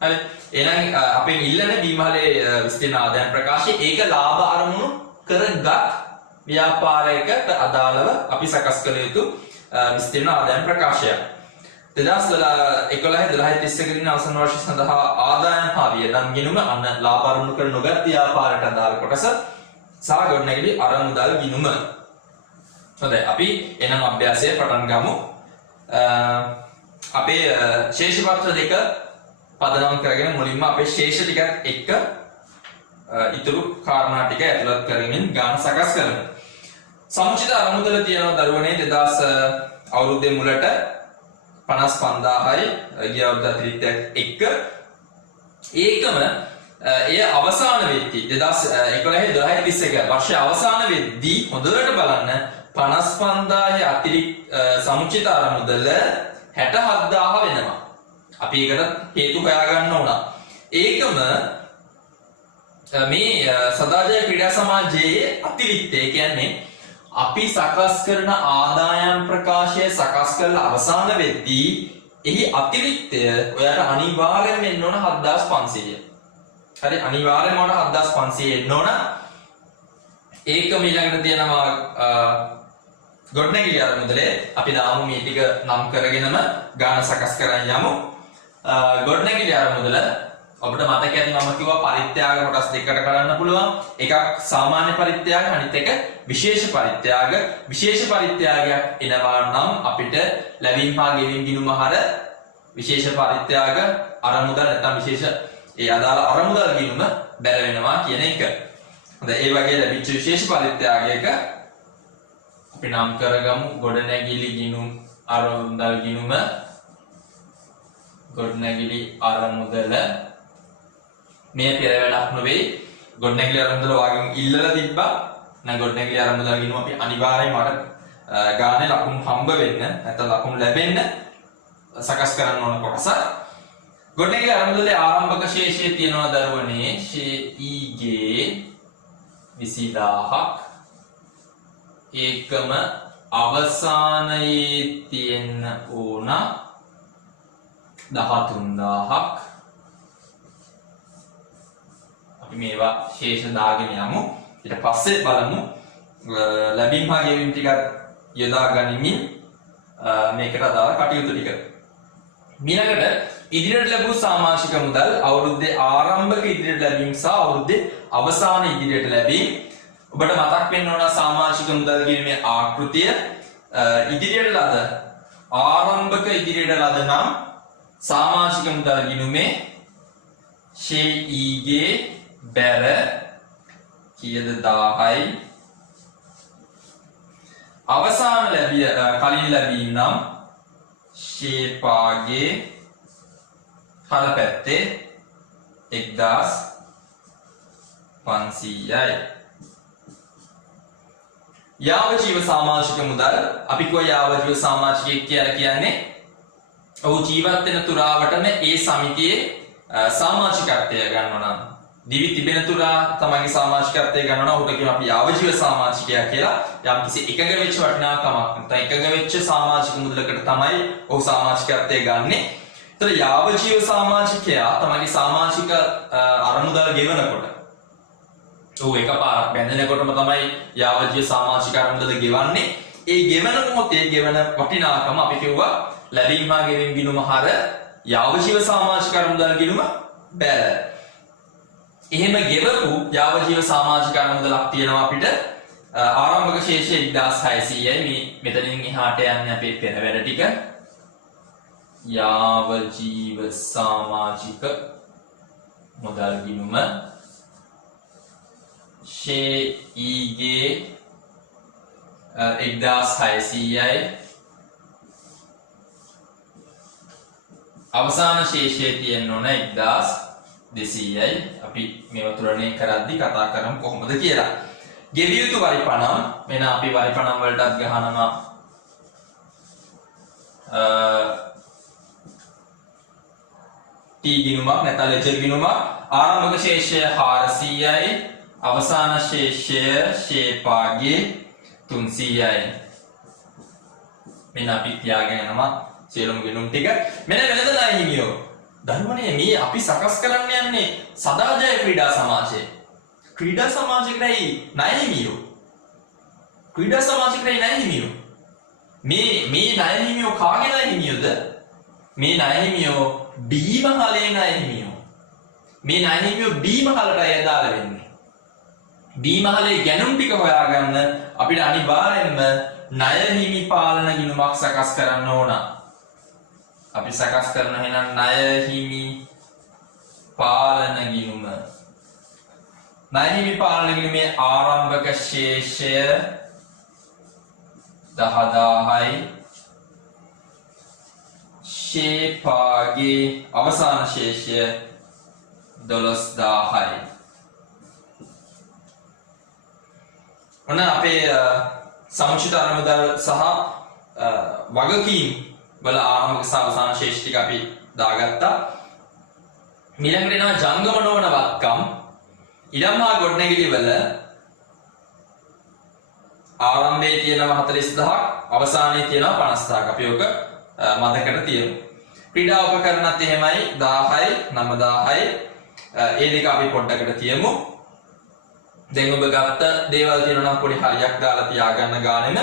හරි. එහෙනම් අපෙන් ඉල්ලන බීමහලේ විස්තීර්ණ ආදායම් ප්‍රකාශය ඒක ලාභ අරමුණු කරගත් ව්‍යාපාරයකට අදාළව අපි සකස් කළ යුතු විස්තීර්ණ ආදායම් ප්‍රකාශයක්. 2011 12 31 දින අවසන් වර්ෂය සඳහා ආදායම් හා වියදම් ගිණුම අන්න ලාභ අරමුණු කර නොගත් ව්‍යාපාරයට අදාළ කොටස සහ ගොඩනැගිලි අරමුදල් ගිණුම. හොඳයි අපි එනම් අභ්‍යාසය පටන් ගමු. අපේ ශේෂපත්‍ර දෙක පදනම් කරගෙන මුලින්ම අපේ ශේෂ ටිකත් එක්ක ඉතුරු කාරණා ටික ඇතුළත් කරමින් ගාන සකස් කරමු. සමුචිත අරමුදල තියෙනවා දරුවනේ 2000 අවුරුද්දේ මුලට 55000යි ගිය අවුරුද්ද අතිරික්තයක් එක්ක ඒකම එය අවසාන වෙද්දී 2011 12 31 වර්ෂයේ අවසාන වෙද්දී හොඳට බලන්න 55000 අතිරික්ත සමුචිත අරමුදල 67000 වෙනවා. අපි ඒකට හේතු හොයාගන්න ඕන. ඒකම මේ සදාජය ක්‍රීඩා සමාජයේ අතිරික්තය කියන්නේ අපි සකස් කරන ආදායම් ප්‍රකාශය සකස් කරලා අවසාන වෙද්දී එහි අතිරික්තය ඔයාට අනිවාර්යෙන් වෙන්න ඕන 7500. හරි අනිවාර්යෙන්ම ඕන 7500 එන්න ඕන. ඒකම ඊළඟට තියෙනවා ගොඩනැගිලි අරමුදලේ අපි දාමු මේ ටික නම් කරගෙනම ගාන සකස් කරන් යමු. ගොඩනැගිලි අරමුදල ඔබට මතක ඇති මම කිව්වා පරිත්‍යාග කොටස් දෙකකට කරන්න පුළුවන්. එකක් සාමාන්‍ය පරිත්‍යාග අනිත් එක විශේෂ පරිත්‍යාග. විශේෂ පරිත්‍යාගයක් එනවා නම් අපිට ලැබීම් හා ගෙවීම් ගිණුම හර විශේෂ පරිත්‍යාග අරමුදල නැත්නම් විශේෂ ඒ අදාළ අරමුදල් ගිණුම බැල වෙනවා කියන එක. හොඳයි ඒ වගේ ලැබිච්ච විශේෂ පරිත්‍යාගයක අපි නම් කරගමු ගොඩනැගිලි ගිණුම් අරමුදල් ගිණුම ගොඩනැගිලි අරමුදල මේ පෙර වැඩක් නෙවෙයි. ගොඩනැගිලි අරමුදල වගේ ඉල්ලලා තිබ්බා. නම් ගොඩනැගිලි අරමුදල ගිණුම අපි අනිවාර්යයෙන්ම මට ගානේ ලකුණු හම්බ වෙන්න නැත්නම් ලකුණු ලැබෙන්න සකස් කරන්න ඕන කොටස. ගොඩනැගිලි අරමුදලේ ආරම්භක ශේෂය තියෙනවා දරුවනේ ඊගේ 20000ක්. ඒකම අවසානයේ තියෙන්න ඕන 13000ක්. අපි මේවා ශේෂ දාගෙන යමු. ඊට පස්සේ බලමු ලැබීම් හා ගෙවීම් ටික යොදා ගනිමින් මේකට අදාළ කටයුතු ටික. ඊළඟට ඉදිරියට ලැබූ සමාජික මුදල් අවුරුද්දේ ආරම්භක ඉදිරියට ලැබීම සහ අවුරුද්දේ අවසාන ඉදිරියට ලැබීම. ඔබට මතක් වෙන්න ඕන සමාජික මුදල් කියන මේ ආකෘතිය ඉදිරියට ලද ආරම්භක ඉදිරියට ලද නම් සමාජික මුදල් ගිණුමේ ෂේ බැර කීයද 10යි අවසාන කලින් ලැබීම නම් ෂේපාගේ හර පැත්තේ 1500යි. යාවජීව සමාජික මුදල් අපි කොයි යාවජීව සමාජිකයෙක් කියලා කියන්නේ ඔහු ජීවත් වෙන තුරාවටම ඒ සමිතියේ සමාජිකත්වය ගන්නවා නම් දිවි තිබෙන තුරා තමයිගේ සමාජිකත්වය ගන්නවා නම් ඔහුට කියනවා අපි යාවජීව සමාජිකයා කියලා. යම්කිසි එකඟ වෙච්ච වටිනාකමක් නැත්නම් එකඟ වෙච්ච සමාජික මුදලකට තමයි ඔහු සමාජිකත්වය ගන්නෙ. ඒතර යාවජීව සමාජිකයා තමයිගේ සමාජික අරමුදල් ගෙවනකොට ඔහු එකපාරක් බැඳෙනකොටම තමයි යාවජීව සමාජික අරමුදල ගෙවන්නේ. ඒ ගෙවන මොහොතේ ගෙවන වටිනාකම අපි කිව්වා ලැබීම හා ගෙවීම ගිණුම හර යාවජීව සමාජික අරමුදල් ගිණුම බැල. එහෙම ගෙවපු යාවජීව සමාජික අරමුදලක් තියෙනවා අපිට ආරම්භක ශේෂය 1600යි. මේ මෙතනින් එහාට යන්නේ අපේ පෙර වැඩ ටික. යාවජීව සමාජික මුදල් ගිණුම ෂේ 1600යි. අවසාන ශේෂය තියෙන්න ඕන 1200යි. අපි මේව තුලනේ කරද්දි කතා කරමු කොහොමද කියලා. ගෙවිය යුතු වරිපණම් මෙන්න අපි වරිපණම් වලටත් ගහනවා ටී ගිණුමක් නැත්නම් ලෙජර් ගිණුමක්. ආරම්භක ශේෂය 400යි. අවසාන ශේෂය ෂේපාගේ 300යි. මෙන්න අපි තියාගෙන යනවා සියලුම ගිණුම් ටික. මෙන්න වෙනද ණය හිමියෝ. ධර්මනේ මේ අපි සකස් කරන්න යන්නේ සදාජය ක්‍රීඩා සමාජය. ක්‍රීඩා සමාජයකයි ණය හිමියෝ. ක්‍රීඩා සමාජයකයි ණය හිමියෝ. මේ ණය හිමියෝ කාගේ ණය හිමියෝද? මේ ණය හිමියෝ බීමහලේ ණය හිමියෝ. මේ ණය හිමියෝ බීමහලට අයදාලා වෙන්නේ. බීමහලේ ගැනුම් ටික හොයාගන්න අපිට අනිවාර්යෙන්ම ණය හිමි පාලන ගිණුමක් සකස් කරන්න ඕන. අපි සකස් කරන එහෙනම් ණය හිමි පාලන ගිණුම. ණය හිමි පාලන ගිණුමේ ආරම්භක ශේෂය 10000යි. ෂේපාගේ අවසාන ශේෂය 12000යි. ඔන්න අපේ සමුචිත අරමුදල් සහ වගකීම් වල ආරම්භක සහ අවසාන ශේෂ ටික අපි දාගත්තා. ඊළඟට එනවා ජංගම නොවන වත්කම්. ඉඩම් හා ගොඩනැගිලි වල ආරම්භයේ තියෙනවා 40000ක් අවසානයේ තියෙනවා 50000ක්. අපි ඔක මතකයට තියමු. ක්‍රීඩා උපකරණත් එහෙමයි 1000යි 9000යි. ඒ දෙක අපි පොඩ්ඩකට තියමු. දැන් ඔබ ගත්ත දේවල් තියෙනවා නම් පොඩි හරියක් දාලා තියාගන්න ගානෙම.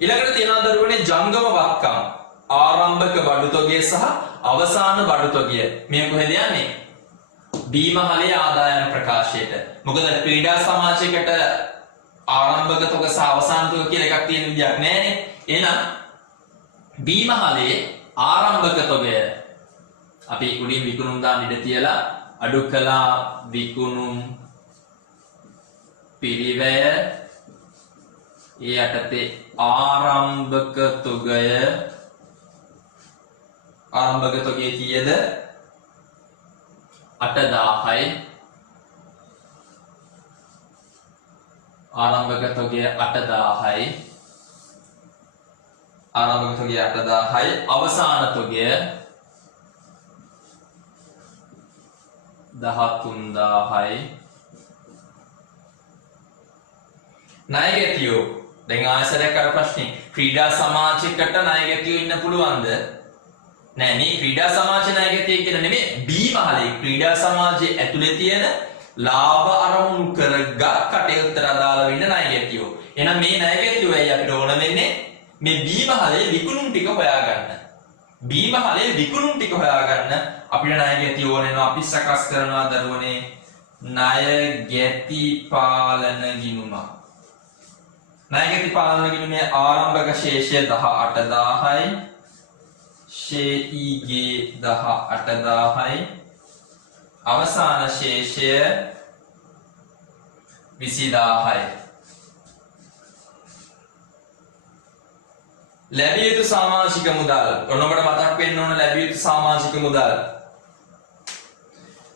ඊළඟට තියෙනවා දරුවනේ ජංගම වත්කම්. ආරම්භක බඩු තොගය සහ අවසාන බඩු තොගය. මේ කොහෙද යන්නේ? බීමහලේ ආදායම් ප්‍රකාශයට. මොකද ක්‍රීඩා සමාජයකට ආරම්භක තොග සහ අවසාන තොග කියලා එකක් තියෙන විදියක් නැහැනේ. එහෙනම් බීමහලේ ආරම්භක තොගය අපි උඩින් විකුණුම් දාන්න ඉඩ තියලා අඩු කළා විකුණුම් පිරිවැය ඒ යටතේ ආරම්භක තොගය කීයද? 8000යි. ආරම්භක තොගය 8000යි. ආරම්භක තොගය 8000යි. අවසාන තොගය 13000යි. ණයගැතියෝ දැන් ආයසරයක් අර ප්‍රශ්නේ ක්‍රීඩා සමාජයකට ණයගැතියෝ ඉන්න පුළුවන්ද? නෑ මේ ක්‍රීඩා සමාජ ණයගැතිය කියන නෙමෙයි බීමහලේ ක්‍රීඩා සමාජයේ ඇතුලේ තියෙන ලාභ අරමුණු කරගත් කටයුත්තට අදාළ වෙන්න ණයගැතියෝ. එහෙනම් මේ ණයගැතියෝ ඇයි අපිට ඕන වෙන්නේ? මේ බීමහලේ විකුණුම් ටික හොයාගන්න. බීමහලේ විකුණුම් ටික හොයාගන්න අපිට ණය ගැති ඕන වෙනවා. අපි සකස් කරනවා දරුවනේ ණය ගැති පාලන ගිණුම. ණය ගැති පාලන ගිණුමේ ආරම්භක ශේෂය 18000යි. ශේඊගේ 18000යි. අවසාන ශේෂය 20000යි. ලැබිය යුතු සමාජික මුදල් ඔන්නකට මතක් වෙන්න ඕන ලැබිය යුතු සමාජික මුදල්.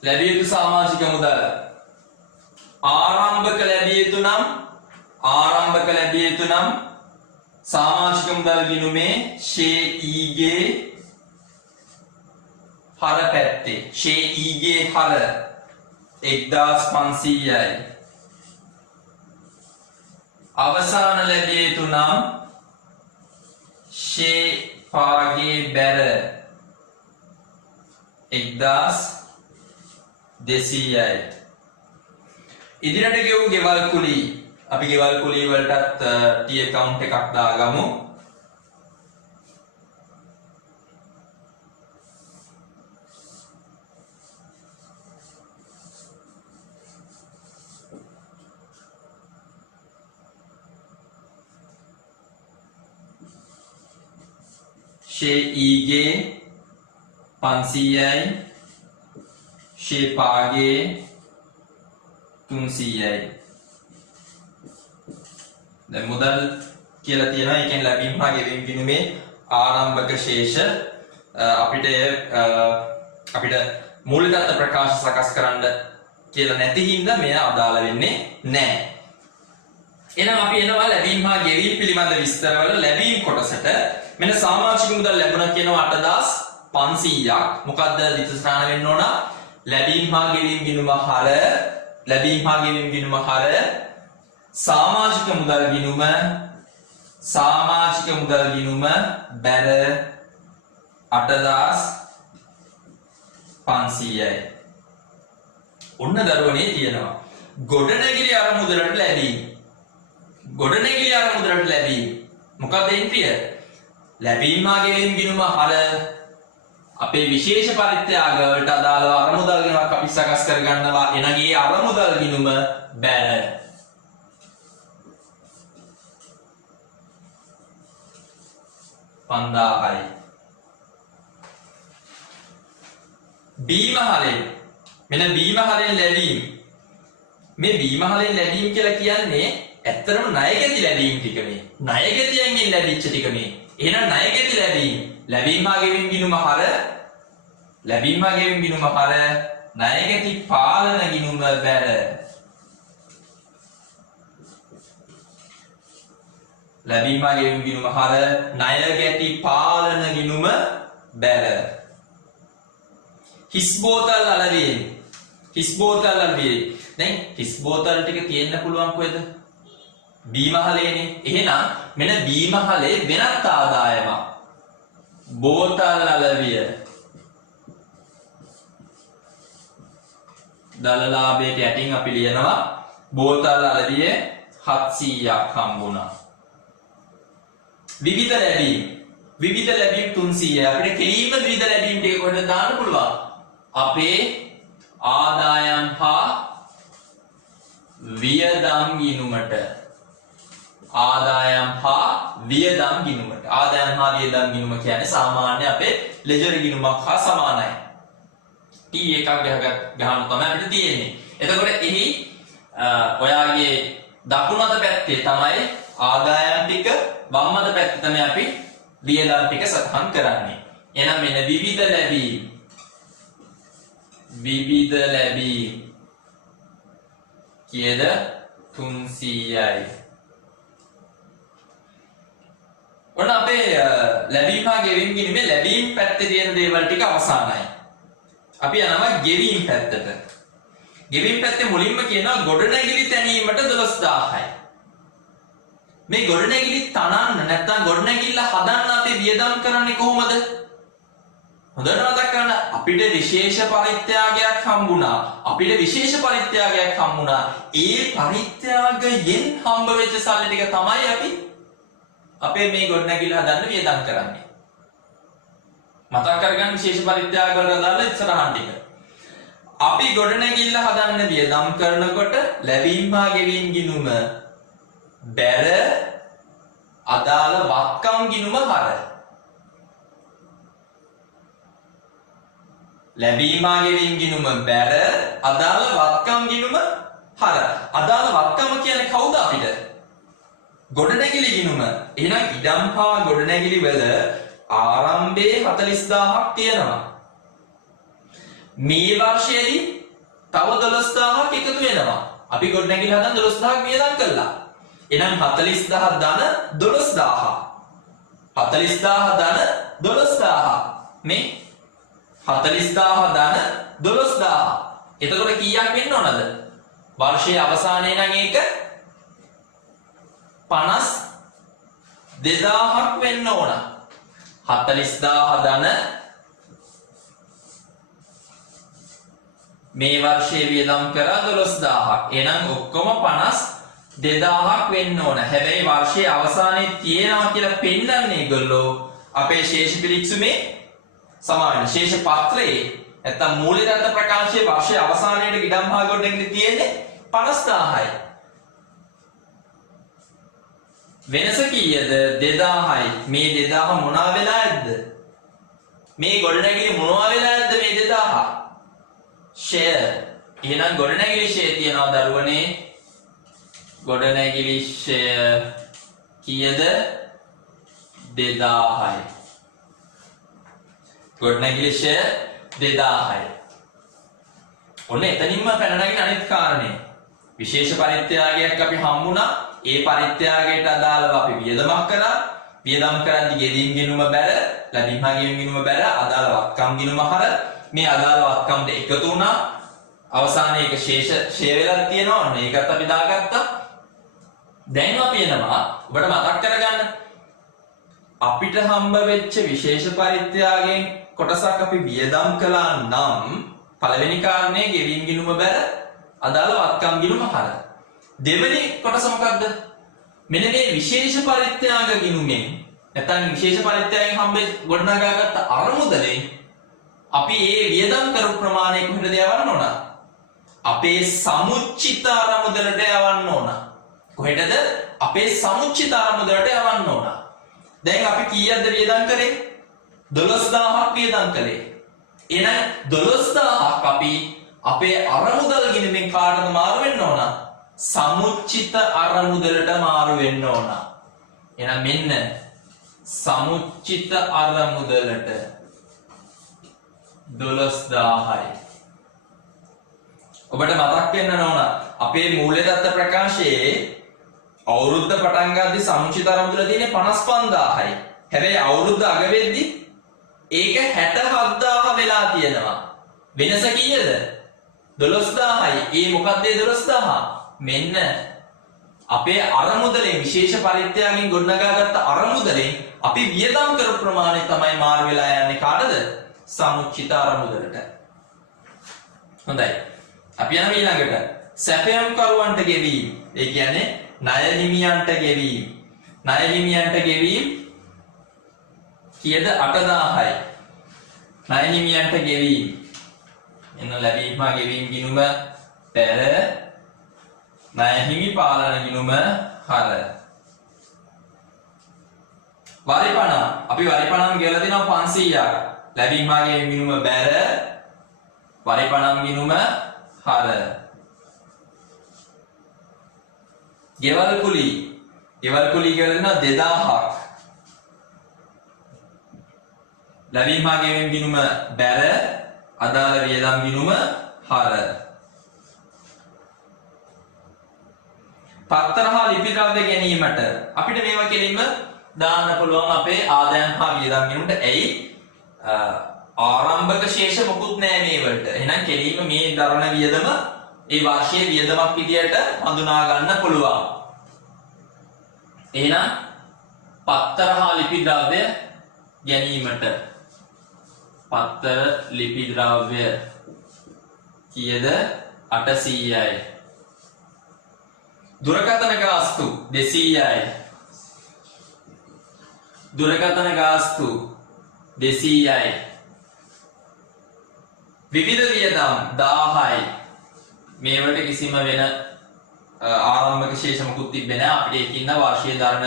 ලැබිය යුතු සමාජික මුදල් ආරම්භක ලැබිය යුතු නම් සමාජික මුදල් ගිණුමේ ශේඊගේ හර පැත්තේ ශේඊගේ හර 1500යි. අවසාන ලැබිය යුතු නම් ශේ පාගේ බැර 1200යි. ඉදිරියට ගෙවූ ගෙවල් කුලී අපි ගෙවල් කුලී වලටත් T account එකක් දාගමු. ශේඊගේ 500යි. ශේපාගේ 300යි. දැන් මුදල් කියලා තියෙනවා. ඒ කියන්නේ ලැබීම් හා ගෙවීම් ගිණුමේ ආරම්භක ශේෂ අපිට මූල දත්ත ප්‍රකාශ සකස් කරන්න කියලා නැති හින්දා මෙය අදාළ වෙන්නේ නැහැ. එහෙනම් අපි එනවා ලැබීම් හා ගෙවීම් පිළිබඳ විස්තරවල ලැබීම් කොටසට. මෙන්න සමාජික මුදල් ලැබුණා කියනවා 8500ක්. මොකද්ද විස්තරාන වෙන්න ඕන? ලැබීම් හා ගෙවීම් ගිණුම හර සමාජික මුදල් ගිණුම බැර 8500යි. ඔන්න දරුවනේ තියෙනවා ගොඩනැගිලි අරමුදලට ලැබීම්. මොකක්ද එන්ට්‍රිය? ලැබීම් හා ගෙවීම් ගිණුම හර අපේ විශේෂ පරිත්‍යාග වලට අදාළව අරමුදල් ගිණුමක් අපි සකස් කර ගන්නවා. එනගේ අරමුදල් ගිණුම බැර 5000යි. බීමහලෙන් මෙන්න බීමහලෙන් ලැබීම්. මේ බීමහලෙන් ලැබීම් කියලා කියන්නේ ඇත්තටම ණයගැති ලැබීම් ටික මේ. ණයගැතියන්ගෙන් ලැබිච්ච ටික මේ. එහෙනම් ණයගැති ලැබීම් හා ගෙවීම් ගිණුම හර ණයගැති පාලන ගිණුම බැර ලැබීම් හා ගෙවීම් ගිණුම හර ණයගැති පාලන ගිණුම බැර. හිස් බෝතල් අලවියෙන් දැන් හිස් බෝතල් ටික තියෙන්න පුළුවන් කොහෙද? බීමහලේනේ. එහෙනම් මෙන්න බීමහලේ වෙනත් ආදායමක් බෝතල් අලවිය දලලාභයට යටින් අපි ලියනවා බෝතල් අලවිය 700ක් හම්බුණා. විවිධ ලැබීම් 300යි. අපිට කෙලින්ම විවිධ ලැබීම් ටික කොට දාන්න පුළුවන්. අපේ ආදායම් හා වියදම් ගිණුමට ආදායම් හා වියදම් ගිණුම කියන්නේ සාමාන්‍ය අපේ ලෙජර් ගිණුමක් හා සමානයි. T එකක් ගහන්න තමයි අපිට තියෙන්නේ. එතකොට එහි ඔයාගේ දකුණු අත පැත්තේ තමයි ආදායම් ටික, වම් අත පැත්තේ තමයි අපි වියදම් ටික සටහන් කරන්නේ. එහෙනම් මෙන්න විවිධ ලැබීම් කීයද? 300යි. ඔන්න අපේ ලැබීම් හා ගෙවීම් ගිණුමේ ලැබීම් පැත්තේ තියෙන දේවල් ටික අවසానයි. අපි යනවා ගෙවීම් පැත්තට. ගෙවීම් පැත්තේ මුලින්ම කියනවා ගොඩනැගිලි තැනීමට 12000යි. මේ ගොඩනැගිලි තනන්න නැත්නම් ගොඩනැගිල්ල හදන්න අපි වියදම් කරන්නේ කොහොමද? හොඳට මතක කරගන්න. අපිට විශේෂ පරිත්‍යාගයක් හම්බුණා. ඒ පරිත්‍යාගයෙන් හම්බ වෙච්ච සල්ලි ටික තමයි අපි අපේ මේ ගොඩනැගිල්ල හදන්න වියදම් කරන්නේ. මතක් කරගන්න විශේෂ පරිත්‍යාග වලට දාලා ඉස්සරහන් ටික. අපි ගොඩනැගිල්ල හදන්න වියදම් කරනකොට ලැබීම් හා ගෙවීම් ගිණුම බැර අදාළ වත්කම් ගිණුම හර. ලැබීම් හා ගෙවීම් ගිණුම බැර අදාළ වත්කම් ගිණුම හර. අදාළ වත්කම කියන්නේ කවුද අපිට? ගොඩනැගිලි ගිණුම. එහෙනම් ඉඩම් හා ගොඩනැගිලි වල ආරම්භයේ 40000ක් තියෙනවා. මේ වර්ෂයේදී තව 12000ක් එකතු වෙනවා. අපි ගොඩනැගිලි හදන 12000ක් වියදම් කළා. එහෙනම් 40000 ධන 12000. 40000 ධන 12000. මේ 40000 ධන 12000. එතකොට කීයක් වෙන්න ඕනද? වර්ෂයේ අවසානයේ නම් ඒක 52000ක් වෙන්න ඕන. 40000 ධන මේ වර්ෂයේ වියදම් කරා 12000ක්. එහෙනම් ඔක්කොම 52000ක් වෙන්න ඕන. හැබැයි වර්ෂයේ අවසානයේ තියෙනවා කියලා පෙන්නන්නේ ඒගොල්ලෝ අපේ ශේෂ පිරික්සුමේ සමාන ශේෂ පත්‍රයේ නැත්තම් මූල්‍ය දත්ත ප්‍රකාශයේ වර්ෂයේ අවසානයේට ඉඩම් හා ගොඩනැගිලි තියෙන්නේ 50000යි. වෙනස කීයද? 2000යි. මේ 2000 මොනවා වෙලා ඇද්ද? මේ ගොඩනැගිලි මොනවා වෙලා ඇද්ද මේ 2000? ෂෙයා. එහෙනම් ගොඩනැගිලි ෂෙයා තියනවා දරුවනේ. ගොඩනැගිලි ෂෙයා කීයද? 2000යි. ගොඩනැගිලි ෂෙයා 2000යි. ඔන්න එතනින්ම පැන නගින අනිත් කාරණේ. විශේෂ පරිත්‍යාගයක් අපි හම්බුණා. ඒ පරිත්‍යාගයට අදාළව අපි වියදමක් කරා. වියදම් කරද්දී ගෙවීම් ගිණුම බැර, ලැබීම් හා ගෙවීම් ගිණුම බැර, අදාළ වත්කම් ගිණුම හර. මේ අදාළ වත්කම්ට එකතු වුණා. අවසානයේ එක ෂේ වෙලා තියෙනවා. ඔන්න ඒකත් අපි දාගත්තා. දැන් අපි එනවා ඔබට මතක් කරගන්න. අපිට හම්බ වෙච්ච විශේෂ පරිත්‍යාගයෙන් කොටසක් අපි වියදම් කළා නම් පළවෙනි කාරණේ ගෙවීම් ගිණුම බැර, අදාළ වත්කම් ගිණුම හර. දෙවෙනි කොටස මොකද්ද? මෙන්න මේ විශේෂ පරිත්‍යාග ගිණුමෙන් නැත්නම් විශේෂ පරිත්‍යාගයෙන් හම්බෙච්ච ගොඩනගාගත්ත අරමුදලෙන් අපි ඒ වියදම් කරු ප්‍රමාණය කොහෙටද යවන්න ඕන? අපේ සමුච්චිත අරමුදලට යවන්න ඕන. කොහෙටද? අපේ සමුච්චිත අරමුදලට යවන්න ඕන. දැන් අපි කීයක්ද වියදම් කරේ? 12000ක් වියදම් කළේ. එහෙනම් 12000ක් අපි අපේ අරමුදල ගිණුමෙන් කාටද මාරු වෙන්න ඕන? සමුච්චිත අරමුදලට මාරු වෙන්න ඕන. එහෙනම් මෙන්න සමුච්චිත අරමුදලට 12000යි. ඔබට මතක් වෙන්න ඕන අපේ මූල්‍ය දත්ත ප්‍රකාශයේ අවුරුද්ද පටන් ගද්දි සමුච්චිත අරමුදල තියෙන්නේ 55000යි. හැබැයි අවුරුද්ද අග වෙද්දි ඒක 67000 වෙලා තියෙනවා. වෙනස කීයද? 12000යි. ඒ මොකක්ද 12000? මෙන්න අපේ අරමුදලෙන් විශේෂ පරිත්‍යාගයෙන් ගොඩනගාගත්ත අරමුදලෙන් අපි වියදම් කරපු ප්‍රමාණය තමයි මාරු වෙලා යන්නේ කාටද? සමුච්චිත අරමුදලට. හොඳයි. අපි යනවා ඊළඟට. සැපයම් කරුවන්ට ගෙවීම. ඒ කියන්නේ ණය හිමියන්ට ගෙවීම. ණය හිමියන්ට ගෙවීම කීයද? 8000යි. ණය හිමියන්ට ගෙවීම. එන්න ලැබීම හා ගෙවීම ගිණුම පෙර ණය හිමි පාලන ගිණුම හර. වරිපණ අපි වරිපණම් ගෙවලා තිනවා 500ක්. ලැබීම හා ගෙවීම ගිණුම බැර වරිපණම් ගිණුම හර. ගෙවල් කුලී ගෙවල් කුලී ගෙවලා තිනවා 2000ක්. ලැබීම හා ගෙවීම ගිණුම බැර අදාළ වියදම් ගිණුම හර. පත්තර හා ලිපි ද්‍රව්‍ය ගැනීමට අපිට මේවා කෙලින්ම දාන්න පුළුවන් අපේ ආදායම් හා වියදම් ගිණුමට. ඇයි? ආරම්භක ශේෂ මොකුත් නැහැ මේ වලට. එහෙනම් කෙලින්ම මේ දරණ වියදම ඒ වර්ෂයේ වියදමක් විදියට හඳුනා ගන්න පුළුවන්. එහෙනම් පත්තර හා ලිපි ද්‍රව්‍ය ගැනීමට පත්තර ලිපි ද්‍රව්‍ය කීයද? 800යි. දුරකථන ගාස්තු 200යි. දුරකථන ගාස්තු 200යි. විවිධ වියදම් 1000යි. මේවට කිසිම වෙන ආරම්භක ශේෂ මුකුත් තිබෙන්නේ නැහැ. අපිට ඒකින්ද වර්ෂයේ දරන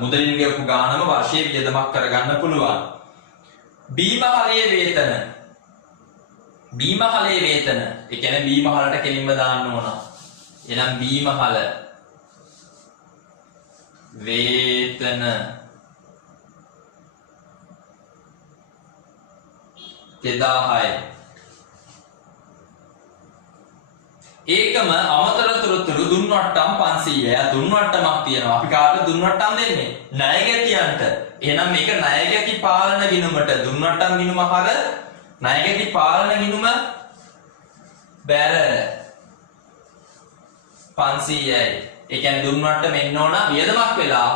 මුදලින් ගෙවපු ගානම වර්ෂයේ වියදමක් කරගන්න පුළුවන්. බීමහලේ වේතන. බීමහලේ වේතන. ඒ කියන්නේ බීමහලට කෙලින්ම දාන්න ඕන. එහෙනම් බීමහල වේතන 2000යි. ඒකම අමතර තොරතුරු දුන්වට්ටම් 500යි. දුන්වට්ටමක් තියෙනවා. අපි කාටද දුන්වට්ටම් දෙන්නේ? ණයගැතියන්ට. එහෙනම් මේක ණයගැති පාලන ගිණුමට දුන්වට්ටම් ගිණුම හර ණයගැති පාලන ගිණුම බැර 500යි. ඒ කියන්නේ දුන්වට්ටම එන්න ඕන වියදමක් වෙලා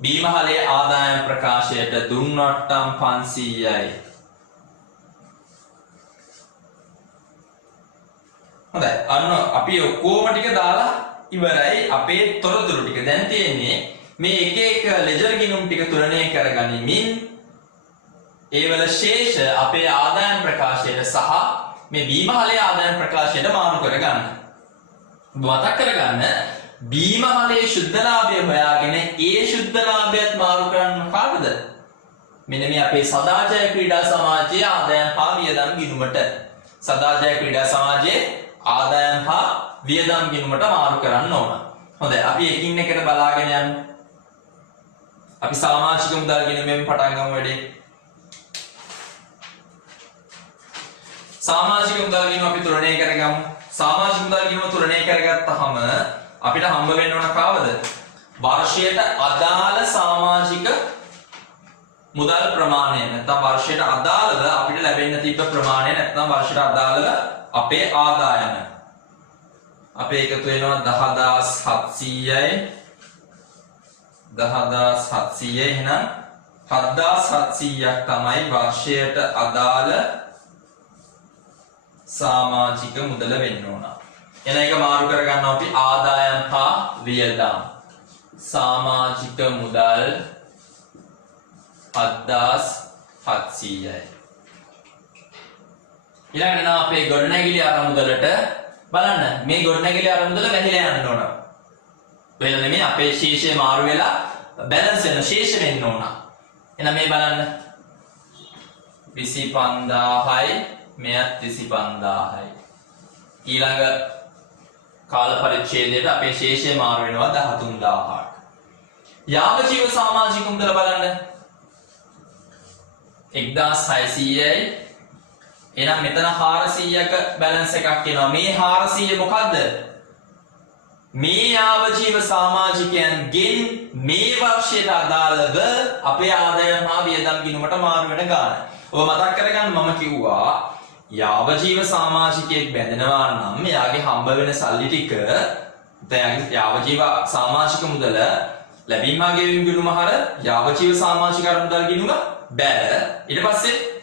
බීමහලේ ආදායම් ප්‍රකාශයට දුන්වට්ටම් 500යි. හොඳයි. අන්න අපි ඔක්කොම ටික දාලා ඉවරයි. අපේ තොරතුරු ටික දැන් තියෙන්නේ මේ එක එක ලෙජර් ගිණුම් ටික තුලනය කරගනිමින් ඒවල ශේෂ අපේ ආදායම් ප්‍රකාශයට සහ මේ බීමහලේ ආදායම් ප්‍රකාශයට මාරු කරගන්න. මතක් කරගන්න බීමහලේ ශුද්ධ ලාභය හොයාගෙන ඒ ශුද්ධ ලාභයත් මාරු කරන්න කාටද? මෙන්න මේ අපේ සදාජය ක්‍රීඩා සමාජයේ ආදායම් හා වියදම් ගිණුමට. සදාජය ක්‍රීඩා සමාජයේ ආදායම් හා වියදම් ගිණුමට මාරු කරන්න ඕන. හොඳයි. අපි එකින් එකට බලාගෙන යමු. අපි සමාජික මුදල් ගිණුමෙන් පටන් ගමු වැඩේ. සමාජික මුදල් ගිණුම අපි තුලනය කරගමු. සමාජික මුදල් ගිණුම තුලනය කරගත්තාම අපිට හම්බ වෙන්න ඕන කවද? වර්ෂයට අදාළ සමාජික මුදල් ප්‍රමාණය. නැත්නම් වර්ෂයට අදාළව අපිට ලැබෙන්න තිබ්බ ප්‍රමාණය නැත්නම් වර්ෂයට අදාළව අපේ ආදායම. අපේ එකතු වෙනවා 10700යි 10700යි. එහෙනම් 7700ක් තමයි වර්ෂයට අදාළ සමාජික මුදල වෙන්න ඕන. එන එක මාරු කරගන්නවා අපි ආදායම් හා වියදම්. සමාජික මුදල් 7700යි. ඊළඟට නම් අපේ ගොඩනැගිලි අරමුදලට බලන්න මේ ගොඩනැගිලි අරමුදල වැහිලා යන්න ඕන. වෙන නෙමෙයි අපේ ශේෂය මාරු වෙලා බැලන්ස් වෙන ශේෂ වෙන්න ඕන. එහෙනම් මේ බලන්න 25000යි මෙයත් 25000යි. ඊළඟ කාල පරිච්ඡේදයට අපේ ශේෂය මාරු වෙනවා 13000ක්. යාවජීව සමාජික මුදල බලන්න 1600යි. එහෙනම් මෙතන 400ක බැලන්ස් එකක් එනවා. මේ 400 මොකද්ද? මේ යාවජීව සමාජිකයන්ගෙන් මේ වර්ෂයට අදාළව අපේ ආදායම් හා වියදම් ගිණුමට මාරු වෙන ගාණ. ඔබ මතක් කරගන්න මම කිව්වා යාවජීව සමාජිකයෙක් බැඳෙනවා නම් එයාගේ හම්බ වෙන සල්ලි ටික දැන් යාවජීව සමාජික මුදල ලැබීම හා ගෙවීම ගිණුම හර යාවජීව සමාජික මුදල් ගිණුම බැල ඊට පස්සේ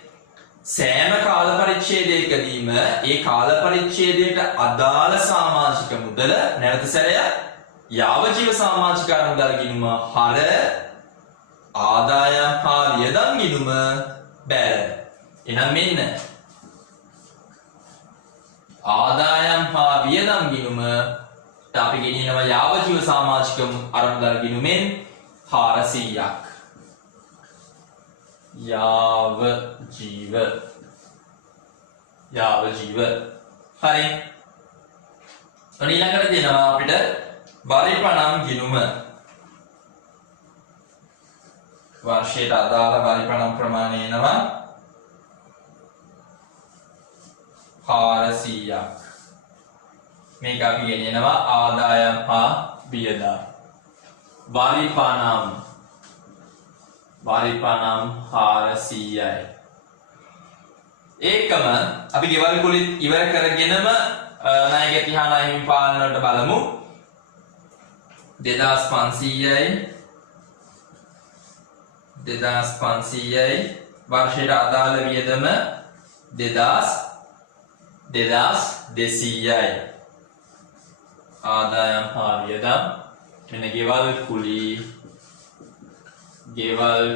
සෑම කාල පරිච්ඡේදයකදීම ඒ කාල පරිච්ඡේදයට අදාළ සමාජික මුදල නැවත සැරයක් යාවජීව සමාජික මුදල් ගිණුම හර ආදායම් හා වියදම් ගිණුම බැල. එහෙනම් මෙන්න ආදායම් හා වියදම් ගිණුම අපි ගෙනියනවා යාවජීව සමාජික අරමුදල් ගිණුමෙන් 400ක්. යාවජීව හරි. ඊළඟට දෙනවා අපිට බරිපණම් ගිණුම. වර්ෂයට අදාළ බරිපණම් ප්‍රමාණය එනවා 400ක්. මේක අපි ගෙනියනවා ආදායම් හා වියදම්. බරිපණම් 400යි. ඒකම අපි ගෙවල් කුලිත් ඉවර කරගෙනම ණයගැති හා ණය හිමි පාලන වලට බලමු. 2500යි වර්ෂයට අදාළ වියදම 2200යි. ආදායම් හා වියදම් මෙන්න ගෙවල්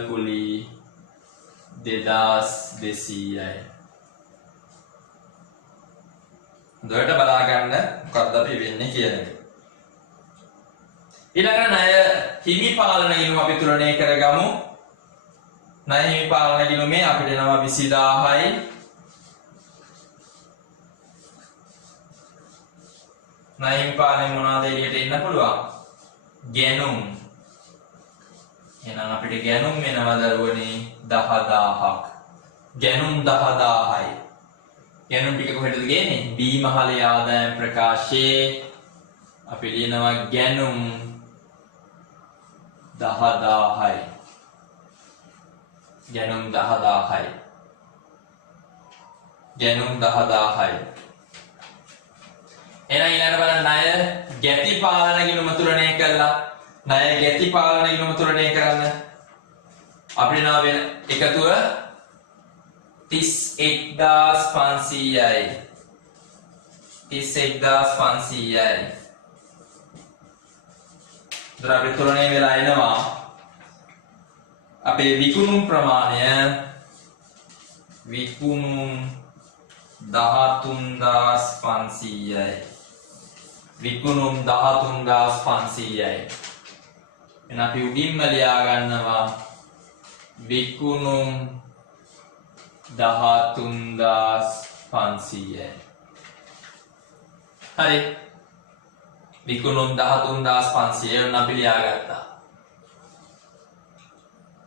කුලි 2200යි. හොඳට බලා ගන්න මොකක්ද අපි වෙන්නේ කියන එක. ඊළඟ ණය හිමි පාලන ගිණුම අපි තුලනය කරගමු. ණය හිමි පාලන ගිණුමේ අපිට එනවා 20000යි. ණය හිමි පාලනය මොනවාද එළියට එන්න පුළුවන්? ගැනුම්. එහෙනම් අපිට ගැනුම් වෙනවා දරුවනේ 10000ක්. ගැනුම් 10000යි. ගැනුම් ටික කොහෙටද ගේන්නේ? බීමහලේ ආදායම් ප්‍රකාශයේ අපි ලියනවා ගැනුම් 10000යි. ගැනුම් 10000යි. ගැනුම් 10000යි. එහෙනම් ඊළඟට බලන්න ණය ගැති පාලන ගිණුම තුලනය කළා. ණය ගැති පාලන ගිණුම තුලනය කරන්න අපිට නා වෙන එකතුව 31500යි. 31500යි. දර අපිට තුලනය වෙලා එනවා අපේ විකුණුම් ප්‍රමාණය විකුණුම් 13500යි. විකුණුම් 13500යි. එන අපි උඩින්ම ලියා ගන්නවා විකුණුම් 13500යි. හරි. විකුණුම් 13500 උන් අපි ලියා ගත්තා.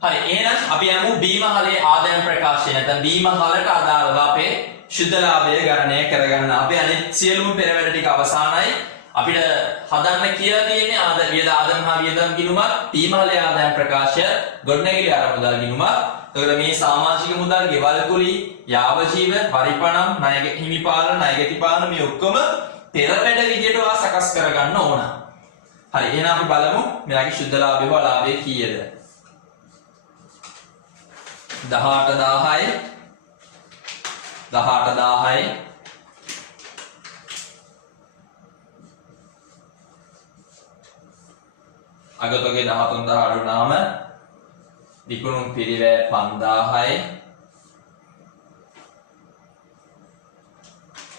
හරි. එහෙනම් අපි යමු බීමහලේ ආදායම් ප්‍රකාශය නැත්නම් බීමහලට අදාළව අපේ ශුද්ධ ලාභය ගණනය කරගන්න. අපි අනිත් සියලුම පෙරවැඩ ටික අවසానයි. අපිට හදන්න කියලා තියෙන්නේ ආදායම් හා වියදම් ගිණුමත් බීමහලේ ආදායම් ප්‍රකාශය ගොඩනැගිලි අරමුදල් ගිණුමත්. එතකොට මේ සමාජික මුදල්, ගෙවල් කුලී, යාවජීව, පරිපණම්, ණය හිමි පාලන, ණය ගැති පාලන මේ ඔක්කොම පෙරවැඩ විදියට ඔයා සකස් කරගන්න ඕන. හරි. එහෙනම් අපි බලමු මෙයාගේ ශුද්ධ ලාභය හෝ ලාභය කීයද? 18000යි 18000යි අගතෝගේ 13000 අඩු වුණාම විකුණුම් පිරිවැය 5000යි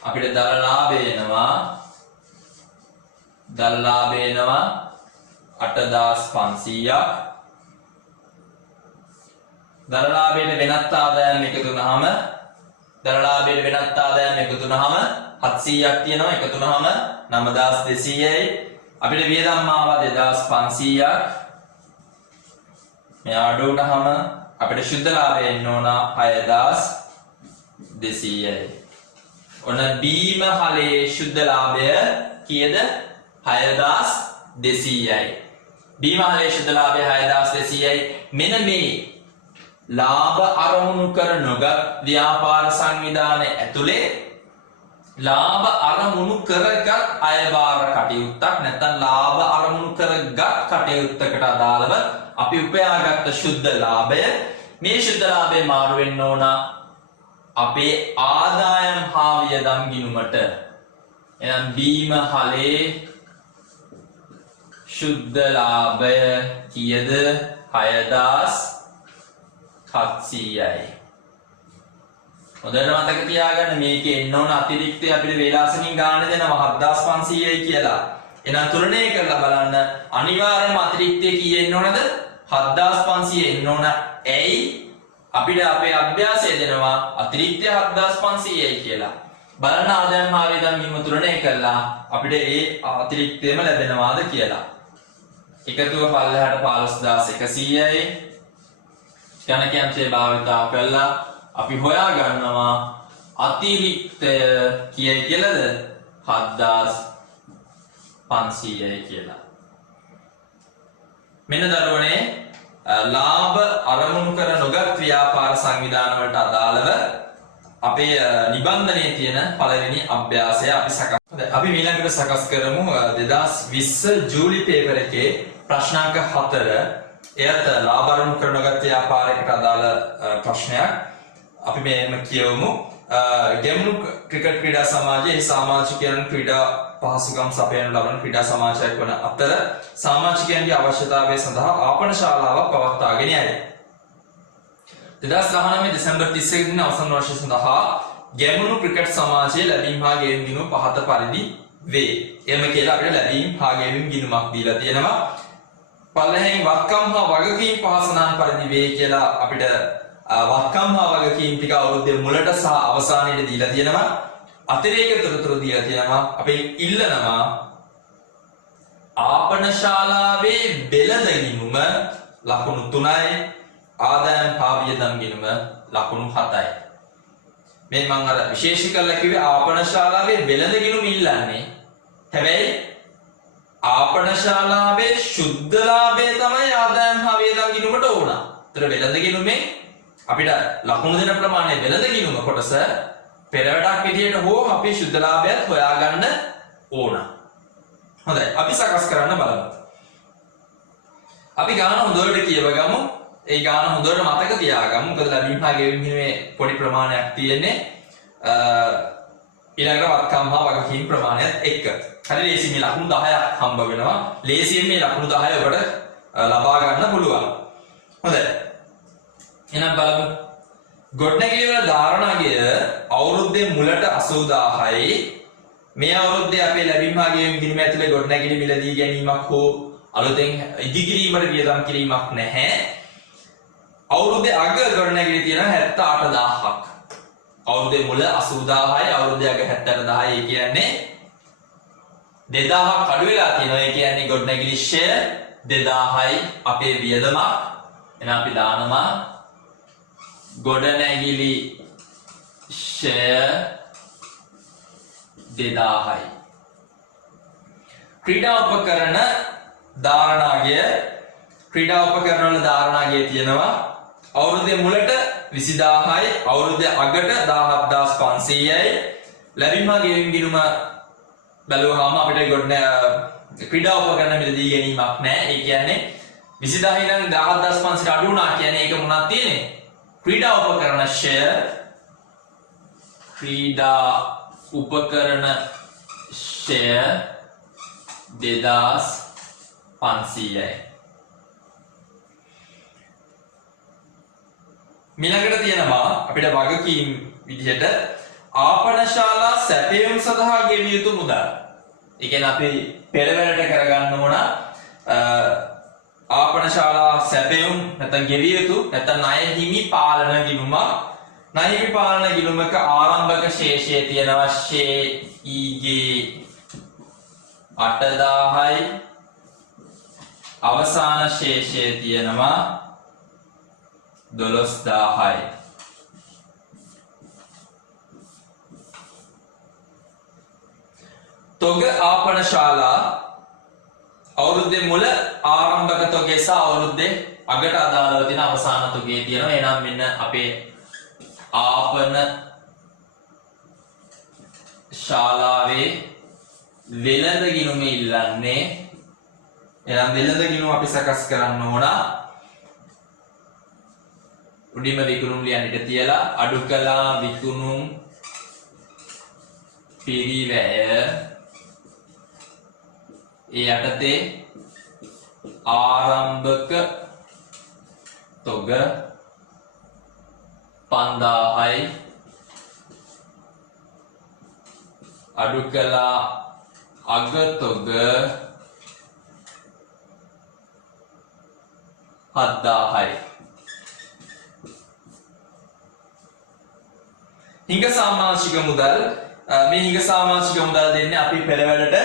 අපිට දර ලාභය එනවා 8500ක් දර ලාභයට වෙනත් ආදායම් එකතු වුණාම දර ලාභයට වෙනත් ආදායම් එකතු වුණාම 700ක් තියෙනවා එකතු වුණාම 9200යි අපිට වියදම් ආවා 2500ක් මේ අඩු වුණාම අපිට ශුද්ධ ලාභය එන්න ඕන 6200යි ඔන්න බීමහලේ ශුද්ධ ලාභය කීයද 6200යි බීමහලේ ශුද්ධ ලාභය 6200යි මෙන්න මේ ලාභ අරමුණු කර නොගත් ව්‍යාපාර සංවිධානය ඇතුලේ ලාභ අරමුණු කරගත් අයබාර කටයුත්තක් නැත්නම් ලාභ අරමුණු කරගත් කටයුත්තකට අදාළව අපි උපයාගත් ශුද්ධ ලාභය මේ ශුද්ධ ලාභය මාරු වෙන්න ඕන අපේ ආදායම් හා වියදම් ගිණුමට එහෙනම් බීමහලේ ශුද්ධ ලාභය කීයද 6700යි හොඳට මතක තියාගන්න මේකේ එන්න ඕන අතිරික්තය අපිට වේලාසනින් ගන්න දෙනවා 7500යි කියලා. එහෙනම් තුලනය කරලා බලන්න අනිවාර්යයෙන්ම අතිරික්තය කී එන්න ඕනද? 7500 එන්න ඕන. ඇයි? අපිට අපේ අභ්‍යාසය දෙනවා අතිරික්තය 7500යි කියලා. බලන්න ආදායම් හා වියදම් ගිණුම තුලනය කරලා අපිට ඒ අතිරික්තයම ලැබෙනවාද කියලා. එකතුව පල්ලෙහාට 15100යි. ගණකයන්ත්‍රය භාවිතා කළා අපි හොයා ගන්නවා අතිරික්තය කීයයි කියලාද 7500යි කියලා. මෙන්න දරුවනේ ලාභ අරමුණු කර නොගත් ව්‍යාපාර සංවිධාන වලට අදාළව අපේ නිබන්ධනයේ තියෙන පළවෙනි අභ්‍යාසය අපි සකස් අපි ඊළඟට සකස් කරමු 2020 ජූලි පේපර් එකේ ප්‍රශ්නාංක 4 එයත් ලාභ අරමුණු කර නොගත් ව්‍යාපාරයකට අදාළ ප්‍රශ්නයක්. අපි මේම කියවමු ගැමුණු ක්‍රිකට් ක්‍රීඩා සමාජයේ සමාජිකයන් ක්‍රීඩා පහසුකම් සපයනු ලබන ක්‍රීඩා සමාජයක් වන අතර සමාජිකයන්ගේ අවශ්‍යතාවය සඳහා ආපන ශාලාවක් පවත්වාගෙන යයි. 2019 දෙසැම්බර් 31 දින අවසන් වර්ෂය සඳහා ගැමුණු ක්‍රිකට් සමාජයේ ලැබීම් හා ගෙවීම් ගිණුම පහත පරිදි වේ. එහෙම කියලා අපිට ලැබීම් හා ගෙවීම් ගිණුමක් දීලා තියෙනවා. පළවෙනි වත්කම් හා වගකීම් පහසනාන් පරිදි වේ කියලා අපිට වත්කම් හා වගකීම් ටික අවුරුද්දේ මුලට සහ අවසානයේ දීලා තියෙනවා. අතිරේක තොරතුරු දීලා තියෙනවා. අපි ඉල්ලනවා ආපන ශාලාවේ වෙළඳ ගිණුම ලකුණු 3යි ආදායම් හා වියදම් ගිණුම ලකුණු 7යි. මේ මම අර විශේෂ කරලා කිව්වේ ආපන ශාලාවේ වෙළඳ ගිණුම ඉල්ලන්නේ. හැබැයි ආපන ශාලාවේ සුද්ධ ලාභය තමයි ආදායම් හා වියදම් ගිණුමට ඕන. ඒතර වෙළඳ ගිණුමේ අපිට ලකුණු දෙන ප්‍රමාණය වෙළඳ ගිණුම කොටස පෙරවැඩක් විදියට හෝ අපේ සුද්ධ ලාභයත් හොයාගන්න ඕන. හොඳයි අපි සකස් කරන්න බලමු. අපි ගාන හොඳට කියවගමු. ඒ ගාන හොඳට මතක තියාගමු. මොකද ලැබීම් හා ගෙවීම් හිමේ පොඩි ප්‍රමාණයක් තියෙන්නේ. ඊළඟට වත්කම් හා වගකීම් ප්‍රමාණයත් එක්ක. හරි ලේසි මේ ලකුණු 10ක් හම්බ වෙනවා. ලේසියෙන් මේ ලකුණු 10 ඔබට ලබා ගන්න පුළුවන්. හොඳයි. එහෙනම් බලමු. ගොඩනැගිලි වල ධාරණාගය අවුරුද්දේ මුලට 80000යි. මේ අවුරුද්දේ අපේ ලැබීම් හා ගෙවීම් ගිණුම ඇතුලේ ගොඩනැගිලි මිලදී ගැනීමක් හෝ අලුතෙන් ඉදිකිරීමට වියදම් කිරීමක් නැහැ. අවුරුද්දේ අග ගොඩනැගිලි තියෙනවා 78000ක්. අවුරුද්දේ මුල 80000යි අවුරුද්දේ අග 78000යි. ඒ කියන්නේ 2000ක් අඩු වෙලා තියෙනවා. ඒ කියන්නේ ගොඩනැගිලි ෂෙයා 2000යි අපේ වියදමක්. එහෙනම් අපි දානවා ගොඩනැගිලි ෂෙයා 2000යි. ක්‍රීඩා උපකරණ ධාරණාගය ක්‍රීඩා උපකරණ වල ධාරණාගය තියෙනවා අවුරුද්දේ මුලට 20000යි අවුරුද්දේ අගට 17500යි. ලැබීම් හා ගෙවීම් ගිණුම බැලුවාම අපිට ක්‍රීඩා උපකරණ මිලදී ගැනීමක් නැහැ. ඒ කියන්නේ 20000 ඉඳන් 17500ට අඩු වුණා කියන්නේ ඒක මොනවද තියෙන්නේ? ක්‍රීඩා උපකරණ ෂෙයා ක්‍රීඩා උපකරණ ෂෙයා 2500යි. මිලකට තියෙනවා අපිට වගකීම් විදිහට ආපනශාලා සැපයුම් සඳහා ගෙවිය යුතු මුදල්. ඒ කියන්නේ අපි පෙරවැලට කරගන්න ඕන ආපනශාලා සැපයුම් නැත්නම් ගෙවිය යුතු නැත්නම් ණය හිමි පාලන ගිණුමක්. ණය හිමි පාලන ගිණුමක ආරම්භක ශේෂය තියෙනවා ෂේ ඊගේ 8000යි අවසාන ශේෂය තියෙනවා 12000යි. තොග ආපනශාලා අවුරුද්දේ මුල ආරම්භක තොගේ සහ අවුරුද්දේ අගට අදාළව තියෙන අවසාන තොගේ තියෙනවා. එහෙනම් මෙන්න අපේ ආපන ශාලාවේ වෙළඳ ගිණුම ඉල්ලන්නේ. එහෙනම් වෙළඳ ගිණුම අපි සකස් කරන්න ඕන. උඩින්ම විකුණුම් ලියන්න ඉඩ තියලා අඩු කළා විකුණුම් පිරිවැය ඒ යටතේ ආරම්භක තොග 5000යි අඩු කළා අග තොග 7000යි. හිඟ සාමාජික මුදල් මේ හිඟ සාමාජික මුදල් දෙන්නේ අපි පෙරවැලට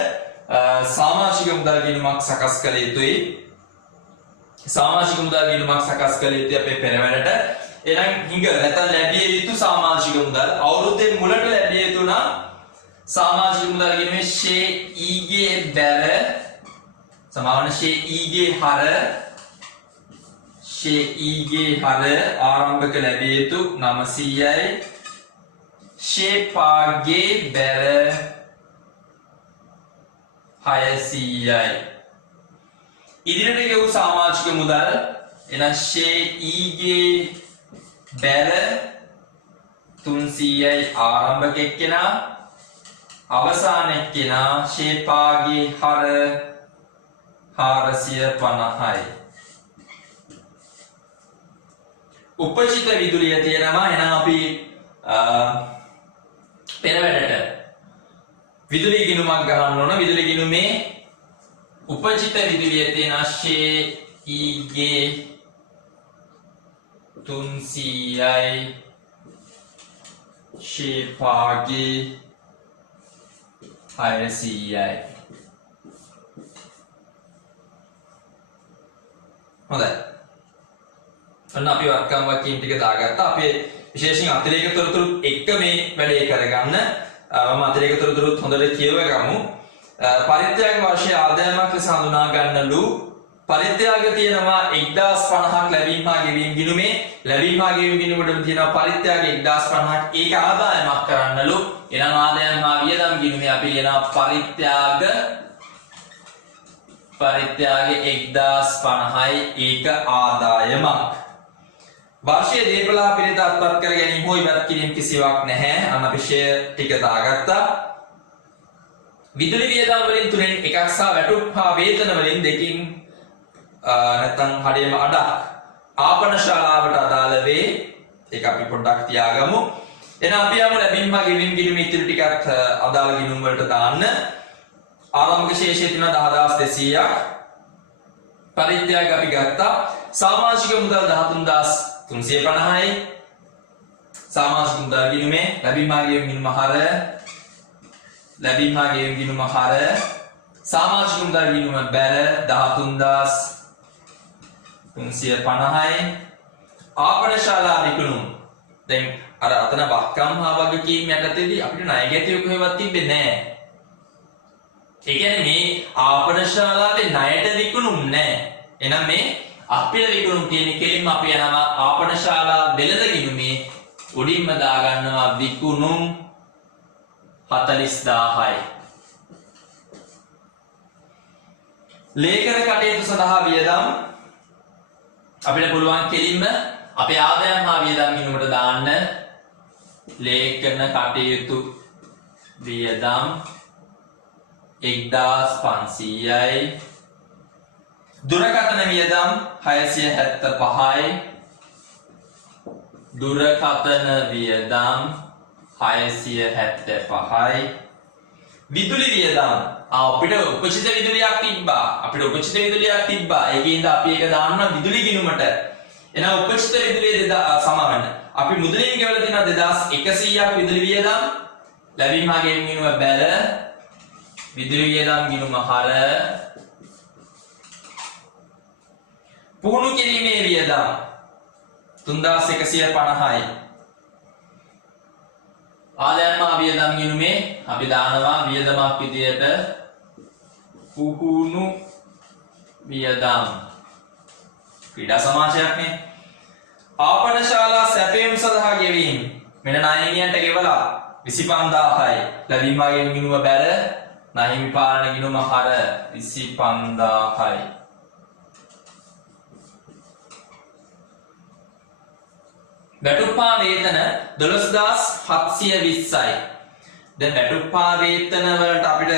සාමාජික මුදල් ගිණුමක් සකස් කළ යුතුයි. සාමාජික මුදල් ගිණුමක් සකස් කළ යුතුයි අපේ පෙරවැලට. එහෙනම් හිඟ නැත්නම් ලැබිය යුතු සාමාජික මුදල් අවුරුද්දේ මුලට ලැබිය යුතු නම් සාමාජික මුදල් ගිණුමේ ෂේ ඊගේ බැර සමාන ෂේ ඊගේ හර ෂේ ඊගේ හර ආරම්භක ලැබිය යුතු 900යි ෂේ පාගේ බැර 600යි. ඉදිරියට ගෙවූ සමාජික මුදල් එනම් ෂේ ඊගේ බැර 300යි ආරම්භක එක්කෙනා අවසාන එක්කෙනා ෂේ පාගේ හර 450යි. උපචිත විදුලිය තියෙනවා. එහෙනම් අපි පෙර වැඩට විදුලි ගිණුමක් ගහන්න ඕන. විදුලි ගිණුමේ උපචිත විදුලිය තියෙනවා ෂ E G 300යි ෂ පාගේ 600යි. හොඳයි. ඔන්න අපි වත්කම් වකීම් ටික දාගත්තා. අපි විශේෂයෙන් අතිරේක තොරතුරු එක්ක මේ වැඩේ කරගන්න. මම අතිරේක තොරතුරුත් හොඳට කියව ගමු. පරිත්‍යාග වර්ෂයේ ආදායමක් ලෙස හඳුනා ගන්නලු පරිත්‍යාග තියෙනවා 1050ක් ලැබීම හා ගෙවීම ගිණුමේ. ලැබීම හා ගෙවීම ගිණුමටම තියෙනවා පරිත්‍යාග 1050ක්. ඒක ආදායමක් කරන්නලු. එනම් ආදායම හා වියදම් ගිණුමේ අපි ලියනවා පරිත්‍යාග 1050යි. ඒක ආදායමක්. වාර්ෂීය දේපල පිළිත අත්පත් කර ගැනීම හෝ ඉවත් කිරීම කිසිවක් නැහැ. අන්න අපි ෂෙය ටික දාගත්තා. විදුලි වියදම් වලින් තුනෙන් එකක් සහ වැටුප් හා වේතන වලින් දෙකින් නැත්නම් හරියම අඩක් ආපන ශාලාවට අදාළ වේ. ඒක අපි පොඩ්ඩක් තියාගමු. එහෙනම් අපි යමු ලැබීම් හා ගෙවීම් ගිණුම ඉතිරි ටිකත් අදාළ ගිණුම් වලට දාන්න. ආරම්භක ශේෂය තියෙනවා 10200ක්. පරිත්‍යාග අපි ගත්තා. සමාජික මුදල් 13350යි. සමාජික මුදල් ගිණුමේ ලැබීම් හා ගෙවීම් ගිණුම හර ලැබීම් හා ගෙවීම් ගිණුම හර සමාජික මුදල් ගිණුම බැල 13350යි. ආපන ශාලා විකුණුම් දැන් අර අතන වක්කම් හා වගකීම් යටතේදී අපිට ණය ගැටියු කොහෙවත් තිබෙන්නේ නැහැ. ඒ කියන්නේ මේ ආපන ශාලාවේ ණයට විකුණුම් නැහැ. එහෙනම් මේ අපිට විකුණුම් තියෙන කෙලින්ම අපි යනවා ආපන ශාලා වෙළඳ ගිණුමේ උඩින්ම දා ගන්නවා විකුණුම් 40000යි. ලේඛන කටයුතු සඳහා වියදම් අපිට පුළුවන් කෙලින්ම අපේ ආදායම් හා වියදම් ගිණුමට දාන්න ලේඛන කටයුතු වියදම් 1500යි. දුරකථන වියදම් 675යි. දුරකථන වියදම් 675යි. විදුලි වියදම් අපිට උපචිත විදුලියක් තිබ්බා. ඒකෙන්ද අපි ඒක දාන්න විදුලි ගිණුමට. එහෙනම් උපචිත විදුලිය සමාන අපි මුදලින් ගෙවලා තියෙනවා 2100ක් විදුලි වියදම්. ලැබීම හා ගෙවීම ගිණුම බැල විදුලි වියදම් ගිණුම හර පුහුණු කිරීමේ වියදම් 3150යි. ආදායම හා වියදම් ගිණුමේ අපි දානවා වියදමක් විදියට පුහුණු වියදම්. ක්‍රීඩා සමාජයක් නේ. ආපන ශාලා සැපයීම සඳහා ගෙවීම මෙන්න ණයනියන්ට ගෙවලා 25000යි. ලැබීම හා ගෙවීම ගිණුම බැල ණය විපාලන ගිණුම හර 25000යි. වැටුප්පා වේතන 12720යි. දැන් වැටුප්පා වේතන වලට අපිට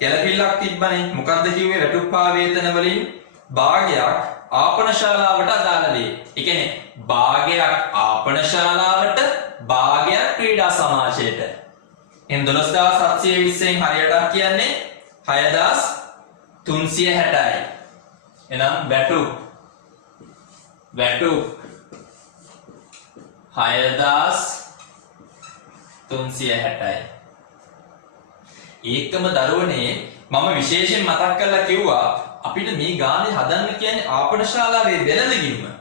ගැළපිල්ලක් තිබ්බනේ. මොකද්ද කිව්වේ? වැටුප්පා වේතන වලින් භාගයක් ආපන ශාලාවට අදාළ දේ. ඒ කියන්නේ භාගයක් ආපන ශාලාවට භාගයක් ක්‍රීඩා සමාජයට. එහෙනම් 12720න් හරියටක් කියන්නේ 6360යි. එහෙනම් වැටුප් 6360යි. ඒකම දරුවනේ මම විශේෂයෙන් මතක් කරලා කිව්වා අපිට මේ ගානේ හදන්න කියන්නේ ආපන ශාලාවේ වෙළඳ ගිණුම.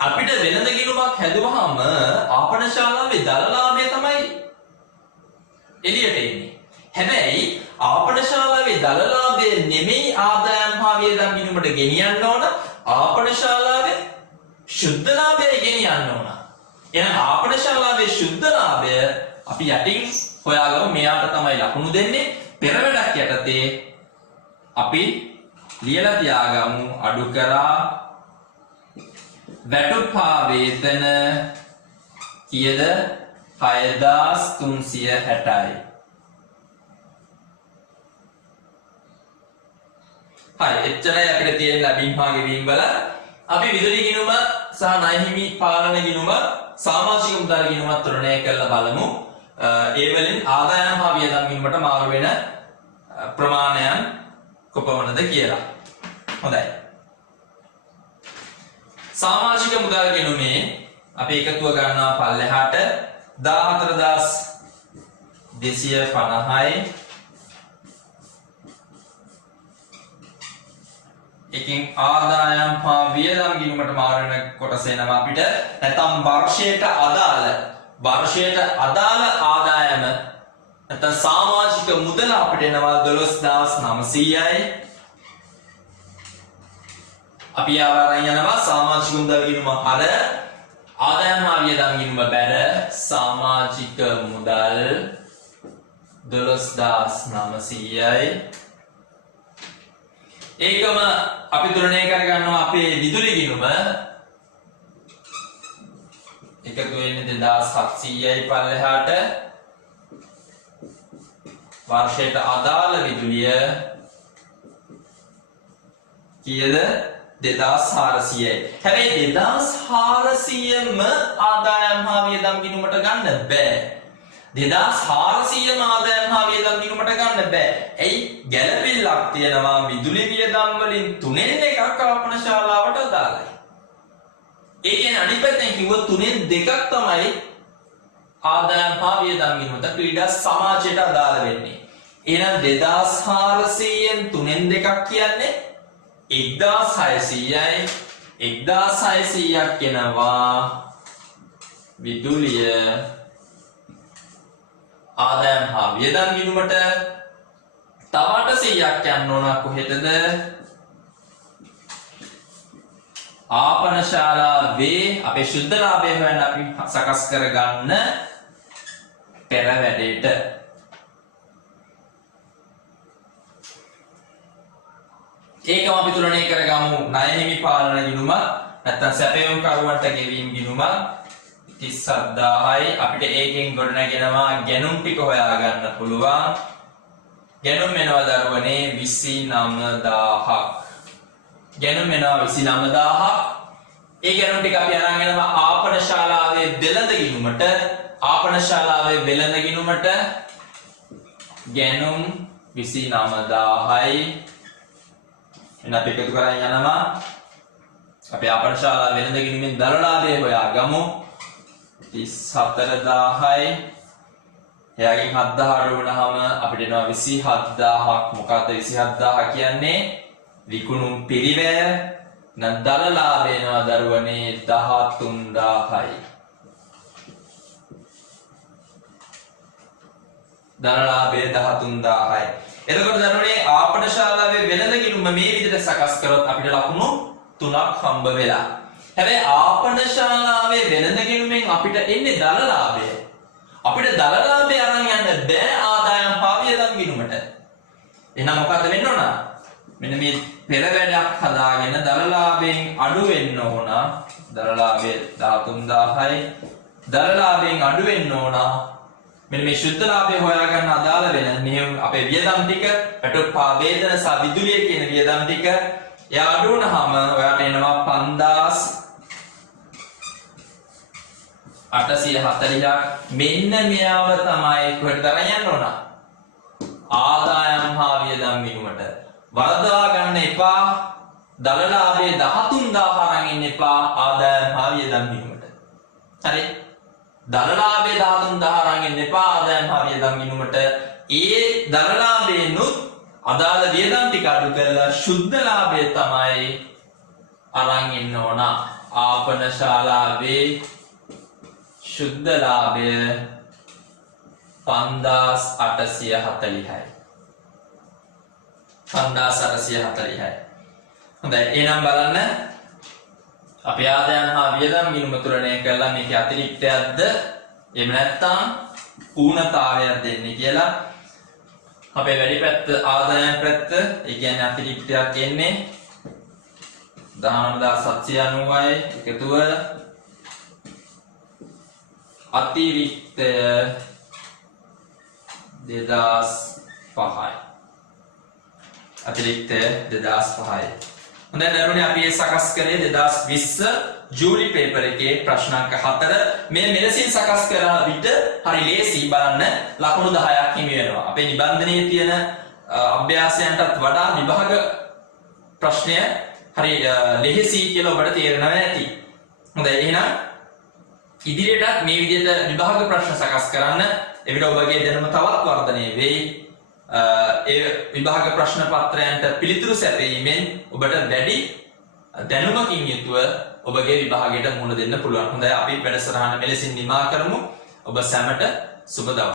අපිට වෙළඳ ගිණුමක් හැදුවහම ආපන ශාලාවේ දලලාභය තමයි එළියට එන්නේ. හැබැයි ආපන ශාලාවේ දලලාභය නෙමෙයි ආදායම් හා වියදම් ගිණුමට ගෙනියන්න ඕන. ආපන ශාලාවේ ශුද්ධ ලාභය ගෙනියන්න ඕන. එහෙනම් ආපන ශාලාවේ ශුද්ධ ලාභය අපි යටින් හොයාගමු. මෙයාට තමයි ලකුණු දෙන්නේ. පෙර වැඩක් යටතේ අපි ලියලා තියාගමු අඩු කරා වැටුප්පා වේතන කීයද 6360යි. හරි එච්චරයි අපිට තියෙන ලැබීම් හා ගෙවීම් වල අපි විදුලි ගිණුම සහ ණය හිමි පාලන ගිණුම සමාජික මුදල් ගිණුමත් තුලනය කරලා බලමු. ඒ වලින් ආදායම් හා වියදම් ගිණුමට මාරු වෙන ප්‍රමාණයන් කොපමණද කියලා. හොඳයි. සමාජික මුදල් ගිණුමේ අපි එකතුව ගන්නවා පල්ලෙහාට 14250යි එකෙන් ආදායම් හා වියදම් ගිණුමට මාරු වෙන කොටස එනවා අපිට නැත්නම් වර්ෂයට අදාළ ආදායම නැත්නම් සමාජික මුදල අපිට එනවා 12900යි. අපි ආවරන් යනවා සමාජික මුදල් ගිණුම හර ආදායම් හා වියදම් ගිණුම බැර සමාජික මුදල් 12900යි. ඒකම අපි තුලනය කරගන්නවා අපේ විදුලි ගිණුම එකතු වෙන්නේ 2700යි පල්ලෙහාට. වර්ෂයට අදාළ විදුලිය කීයද? 2400යි. හැබැයි 2400ම ආදායම් හා වියදම් ගිණුමට ගන්න බෑ. 2400ම ආදායම් හා වියදම් ගිණුමට ගන්න බෑ. ඇයි? ගැළපෙල්ලක් තියෙනවා විදුලි වියදම් වලින් 3න් එකක් ආපන ශාලාවට අදාළයි. ඒ කියන්නේ අනිත් පැත්තෙන් කිව්වොත් 3න් 2ක් තමයි ආදායම් හා වියදම් ගිණුමට ක්‍රීඩා සමාජයට අදාළ වෙන්නේ. එහෙනම් 2400න් 3න් 2ක් කියන්නේ 1600යි. 1600ක් වෙනවා විදුලිය ආදායම් හා වියදම් ගිණුමට. තව 800ක් යන්න ඕන කොහෙටද? ආපන ශාලාවේ අපේ ශුද්ධ ලාභය හොයන්න අපි සකස් කරගන්න පෙර වැඩේට. ඒකම අපි තුලනය කරගමු ණය හිමි පාලන ගිණුම නැත්නම් සැපයුම් කරුවන්ට ගෙවීම් ගිණුම 37000යි. අපිට ඒකෙන් ගොඩනගෙනවා ගැනුම් ටික හොයාගන්න පුළුවන්. ගැනුම් වෙනවා දරුවනේ 29000ක්. ගැනුම් වෙනවා 29000ක්. ඒ ගැනුම් ටික අපි අරන් යනවා ආපන ශාලාවේ වෙළඳ ගිණුමට. ආපන ශාලාවේ වෙළඳ ගිණුමට ගැනුම් 29000යි. එන අපි එකතු කරන් යනවා අපි ආපන ශාලාවේ වෙළඳ ගිණුමෙන් දරලාභය හොයාගමු. 34000යි. එයාගෙන් 7000 අඩු වුණාම අපිට එනවා 27000ක්. මොකද්ද 27000 කියන්නේ? විකුණුම් පිරිවැය. නම් දරලාභය එනවා දරුවනේ 13000යි. දරලාභය 13000යි. එතකොට දරුවනේ ආපන ශාලාවේ වෙළඳ ගිණුම මේ විදිහට සකස් කරොත් අපිට ලකුණු 3ක් හම්බ වෙලා. හැබැයි ආපන ශාලාවේ වෙළඳ ගිණුමෙන් අපිට එන්නේ දරලාභය. අපිට දරලාභය අරන් යන්න බෑ ආදායම් හා වියදම් ගිණුමට. එහෙනම් මොකද්ද වෙන්න ඕන? මෙන්න මේ පෙර වැඩක් හදාගෙන දරලාභයෙන් අඩු වෙන්න ඕන. දරලාභය 13000යි. දරලාභයෙන් අඩු වෙන්න ඕන. මෙන්න මේ ශුද්ධ ලාභය හොයාගන්න අදාළ වෙන මේ අපේ වියදම් ටික පැටොප්පා වේදන සහ විදුලිය කියන වියදම් ටික එයා අඩු වුණාම ඔයාට එනවා 5840ක්. මෙන්න මෙයාව තමයි කොහෙට තරන් යන්න ඕන? ආදායම් හා වියදම් ගිණුමට. වරදවා ගන්න එපා. දරලාභයේ 13000 අරන් ඉන්න එපා ආදායම් හා වියදම් ගිණුමට. හරි? දරලාභයේ 13000 අරන් ඉන්න එපා ආදායම් හා වියදම් ගිණුමට. ඒ දරලාභයෙන්ුත් අදාළ වියදම් ටික අඩු කරලා ශුද්ධ ලාභය තමයි අරන් ඉන්න ඕන. ආපන ශාලාවේ ශුද්ධ ලාභය 5840යි. 5840යි. හොඳයි එහෙනම් බලන්න අපි ආදායම් හා වියදම් ගිණුම තුලනය කළා මේක අතිරික්තයක්ද එහෙම නැත්නම් ඌනතාවයක් දෙන්නේ කියලා. අපේ වැඩි පැත්ත ආදායම් පැත්ත ඒ කියන්නේ අතිරික්තයක් එන්නේ 19790යි එකතුව අතිරික්තය 2005යි. අතිරික්තය 2005යි. හොඳයි දරුවනේ අපි ඒ සකස් කරේ 2020 ජූලි පේපර් එකේ ප්‍රශ්න අංක 4 මේ මෙලෙසින් සකස් කරන විට හරි ලේසි බලන්න ලකුණු 10ක් හිමි වෙනවා. අපේ නිබන්ධනයේ තියෙන අභ්‍යාසයන්ටත් වඩා විභාග ප්‍රශ්නය හරි ලෙහෙසි කියලා ඔබට තේරෙනවා ඇති. හොඳයි එහෙනම් ඉදිරියටත් මේ විදිහට විභාග ප්‍රශ්න සකස් කරන්න එවිට ඔබගේ දැනුම තවත් වර්ධනය වෙයි. ඒ විභාග ප්‍රශ්න පත්‍රයන්ට පිළිතුරු සැපයීමෙන් ඔබට වැඩි දැනුමකින් යුතුව ඔබගේ විභාගයට මුහුණ දෙන්න පුළුවන්. හොඳයි අපි වැඩසටහන මෙලෙසින් නිමා කරමු. ඔබ සැමට සුබ දවසක්.